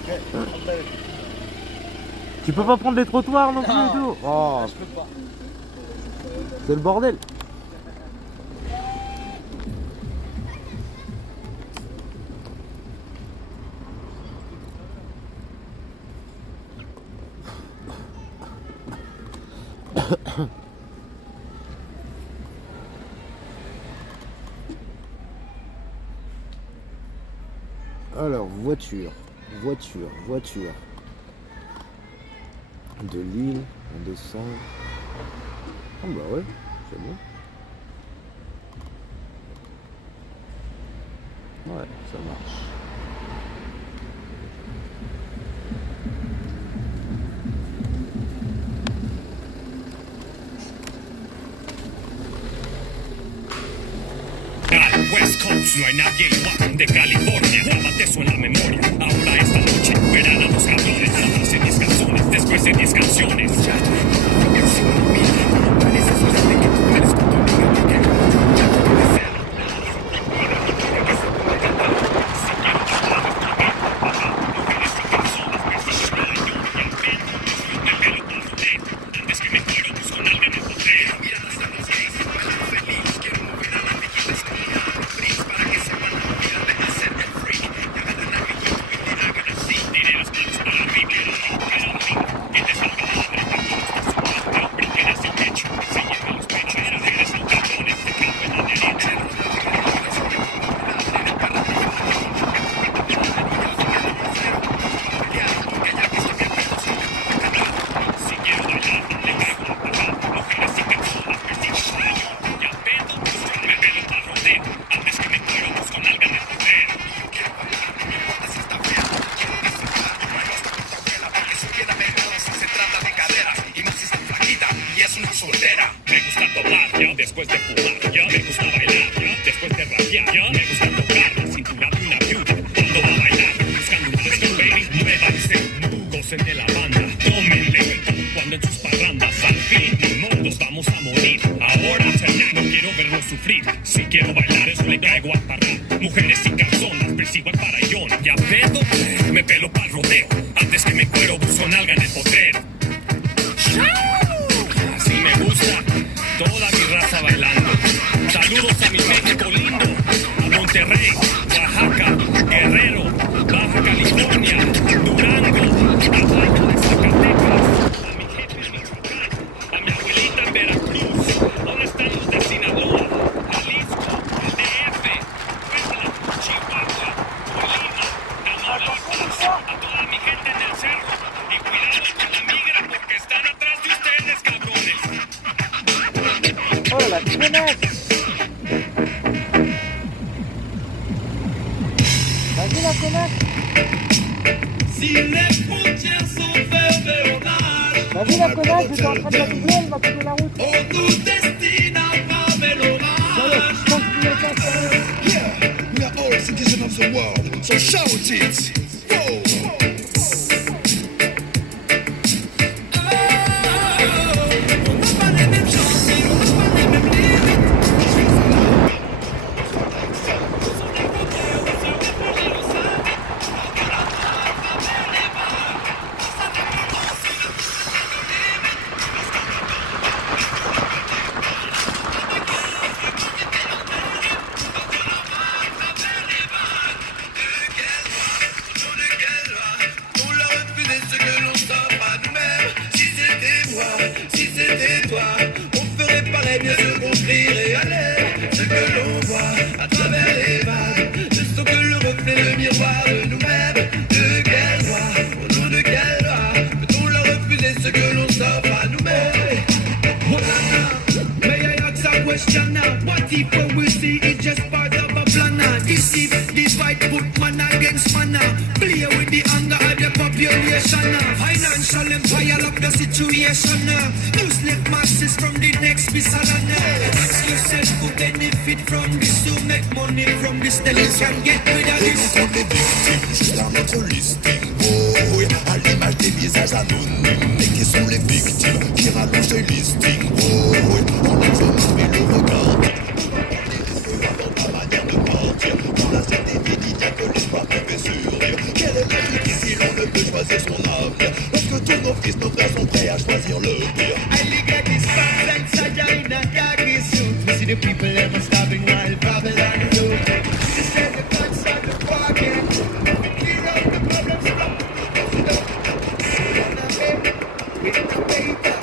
Ok, après. Tu peux pas prendre les trottoirs non plus Non. et tout? Oh, Je peux pas. c'est le bordel. Alors, voiture. De Lille, on descend. Oh bah ouais, c'est bon. Ouais, ça marche. West Coast, no hay nadie igual de California. Grábate eso en la memoria. Ahora esta noche verán a los cabrones. Atrás en 10 canciones, después de 10 canciones. Antes que me muero, busco nalga en el potrero. Me gusta tomar, ya después de fumar, ya me gusta bailar, ya después de rapear, ya me gusta tocar la cintura de una viuda cuando va a bailar, buscando una baby, muévanse, gocen de la banda, tómenle, cuando en sus parrandas al fin, ni modos vamos a morir, ahora no quiero verlos sufrir, si quiero bailar eso le traigo a parrar, mujeres sin calzonas, persigo al parayón, ya pedo, me pelo pa'l rodeo, antes que me cuero busco nalga en el potrero. Así me gusta toda mi raza bailando. Saludos a mi México lindo, a Monterrey, Oaxaca, Guerrero, Baja California, Durango, Atlanta de Zacatecas, a mi jefe en Michoacán, a mi abuelita en Veracruz. ¿Dónde están los de Sinaloa, Jalisco, el DF, Puebla, Chihuahua, Colima, Tamaulipas, a toda mi gente en el cerro? Y cuidado con la migra porque están atrás de ustedes, cabrones. Hola, chicas. Vas-y la connasse. Si les frontières sont fermées, on arrache. Vas-y la connasse, j'étais en train de la doubler, elle va couper la route. On nous destine à braver l'orage. Yeah, we are all citizens of the world, so shout it. Whoa. What if what we see is just part of a plan? Deceive, divide, put man against man. Play with the anger of the population. Financial empire lock the situation. Useless masses from the next Bisalana. Ask yourself who benefit from this, to make money from this. Then you can get rid of this. Sont des victimes juste dans notre listing. Oh, oui, à l'image des visages anonymes. Mais qui sont les victimes qui rallongent les listings. Oh, oui, on a jamais le regard. Dans la manière de mentir. Dans la scène des vies, il n'y a que l'espoir qui fait survivre. Quel est le truc ici, l'on ne peut choisir son avenir. Lorsque tous nos fils, nos frères sont prêts à choisir le pire. I look at this fans and Saja in a khaki suit. We see the people ever starving while Babylon loot. This is the concert of walking. We clear out the problems from with the paper.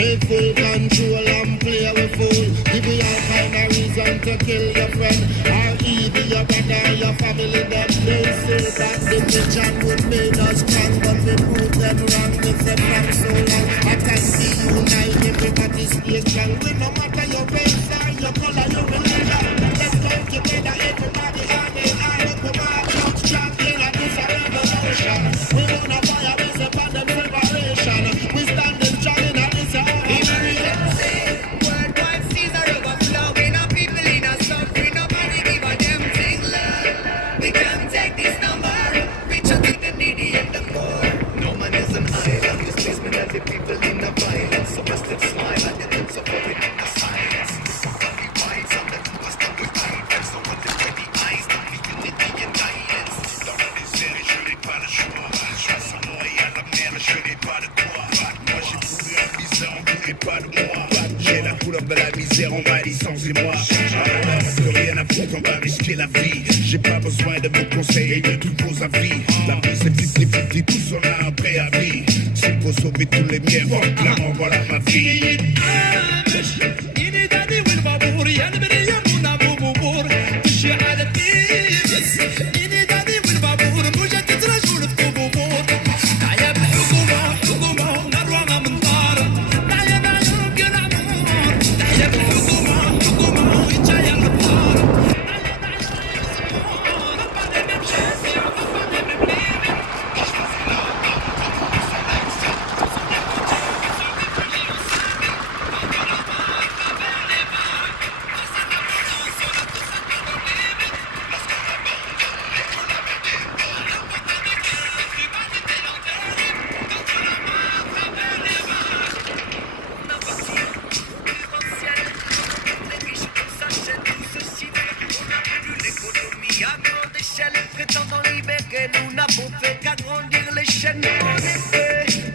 Take full control and play with fool. Give you all kind of reason to kill your friend. Or even your brother or your family. Them they say that division would make us strong, but we prove them wrong. We say from so long. I can see unite, everybody stay strong. We no matter your race or your color, your religion. Let's come together, everybody hand in hand. Come on, come strong in a this a revolution. We wanna fire this upon them separation. We standing strong in a this a emergency. Worldwide seas are overflowing. Our people in a suffering. Nobody give a damn thing, love. We can't take this number. Reach out to the needy and the poor. No man is an island. Displacement of the people in the violence. So let's smile at the lips of it in the silence. We wise on the us that we fight. So what the ready eyes, not the unity and guidance. Dans la misère, je n'ai pas le choix. Je suis sans moi et à la mer, je n'ai pas de quoi. Moi j'ai trouvé la misère, on voulait pas de moi. J'ai la couleur de la misère, on va licenciez-moi. Parce que rien à foutre, on va risquer la vie. J'ai pas besoin de vos conseils et de tous vos avis. La vie c'est 50-50, tous on a un préavis. S'il faut sauver tous les miens, clairement voilà ma vie.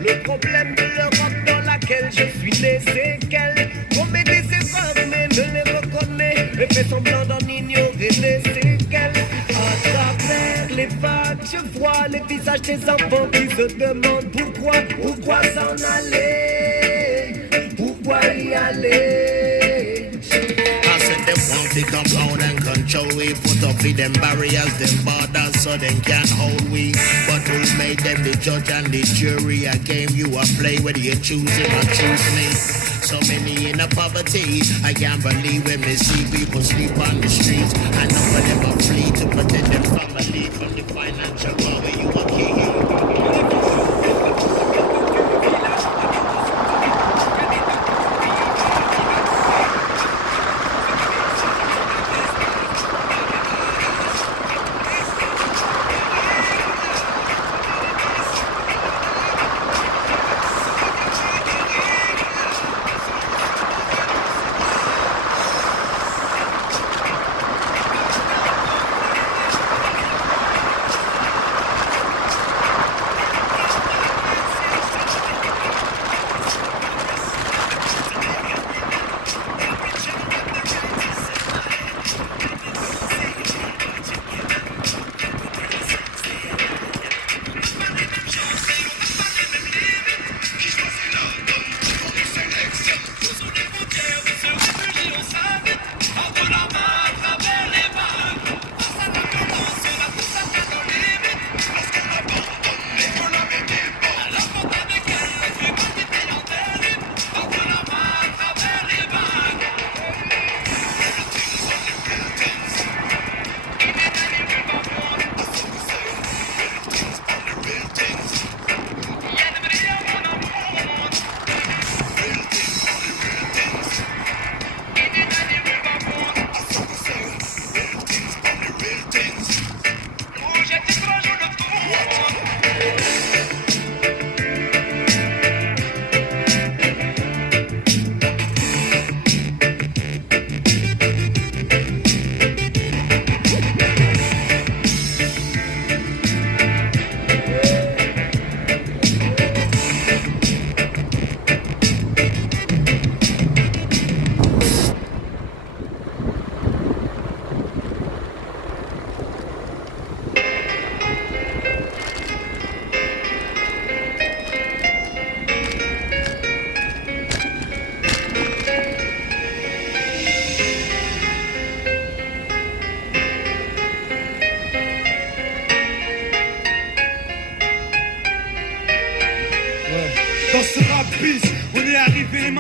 Le problème de l'Europe dans laquelle je suis né, c'est qu'elle commet des erreurs mais ne les reconnaît et fait semblant d'en ignorer les séquelles. À travers les vagues, je vois les visages des enfants qui se demandent pourquoi s'en aller, pourquoi y aller. I said they want to come out and control we. Put up with them barriers, them borders, so they can't hold we. But who made them the judge and the jury? A game you a play, whether you choose it or choose me. So many in a poverty, I can't believe when me see people sleep on the streets. I know where them are flee to protect them family from the financial law where you are king.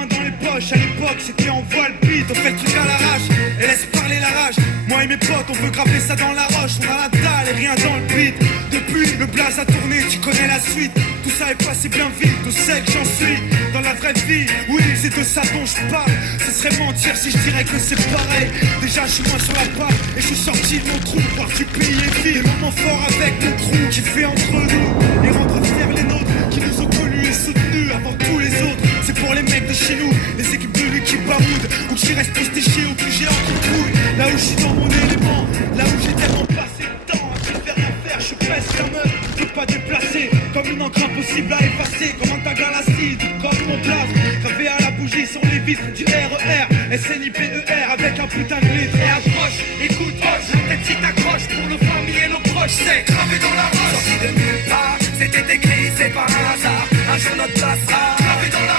mains dans les poches, à l'époque c'était en voile beat, on fait le truc à l'arrache et laisse parler la rage. Moi et mes potes, on veut graver ça dans la roche, on a la dalle et rien dans le beat. Depuis, le blaze a tourné, tu connais la suite. Tout ça est passé bien vite, on sait que j'en suis dans la vraie vie. Oui, c'est de ça dont je parle. Ce serait mentir si je dirais que c'est pareil. Déjà, je suis moins sur la page et je suis sorti de mon trou. Voir du pays et vie, des moments forts avec mon crew qui fait entre nous et rendre fiers les nôtres qui nous ont connus et soutenus avant tous les autres. C'est pour les mecs de chez nous, les équipes de lui qui baroudent, ou que j'y reste postiché, ou que j'ai entre couilles. Là où je suis dans mon élément, là où j'ai tellement passé le temps à te faire rien faire, je pèse la meuf, je peux pas déplacer, comme une encre impossible à effacer, comme un tag à l'acide, comme mon place, gravé à la bougie sur les vitres du RER, SNIPER avec un putain de lettre. Et approche, écoute, hoche, la tête si t'accroches pour nos familles et nos proches, c'est gravé dans la roche. Sorti de nulle part, c'était écrit, c'est par un hasard, un jour notre place sera gravé dans la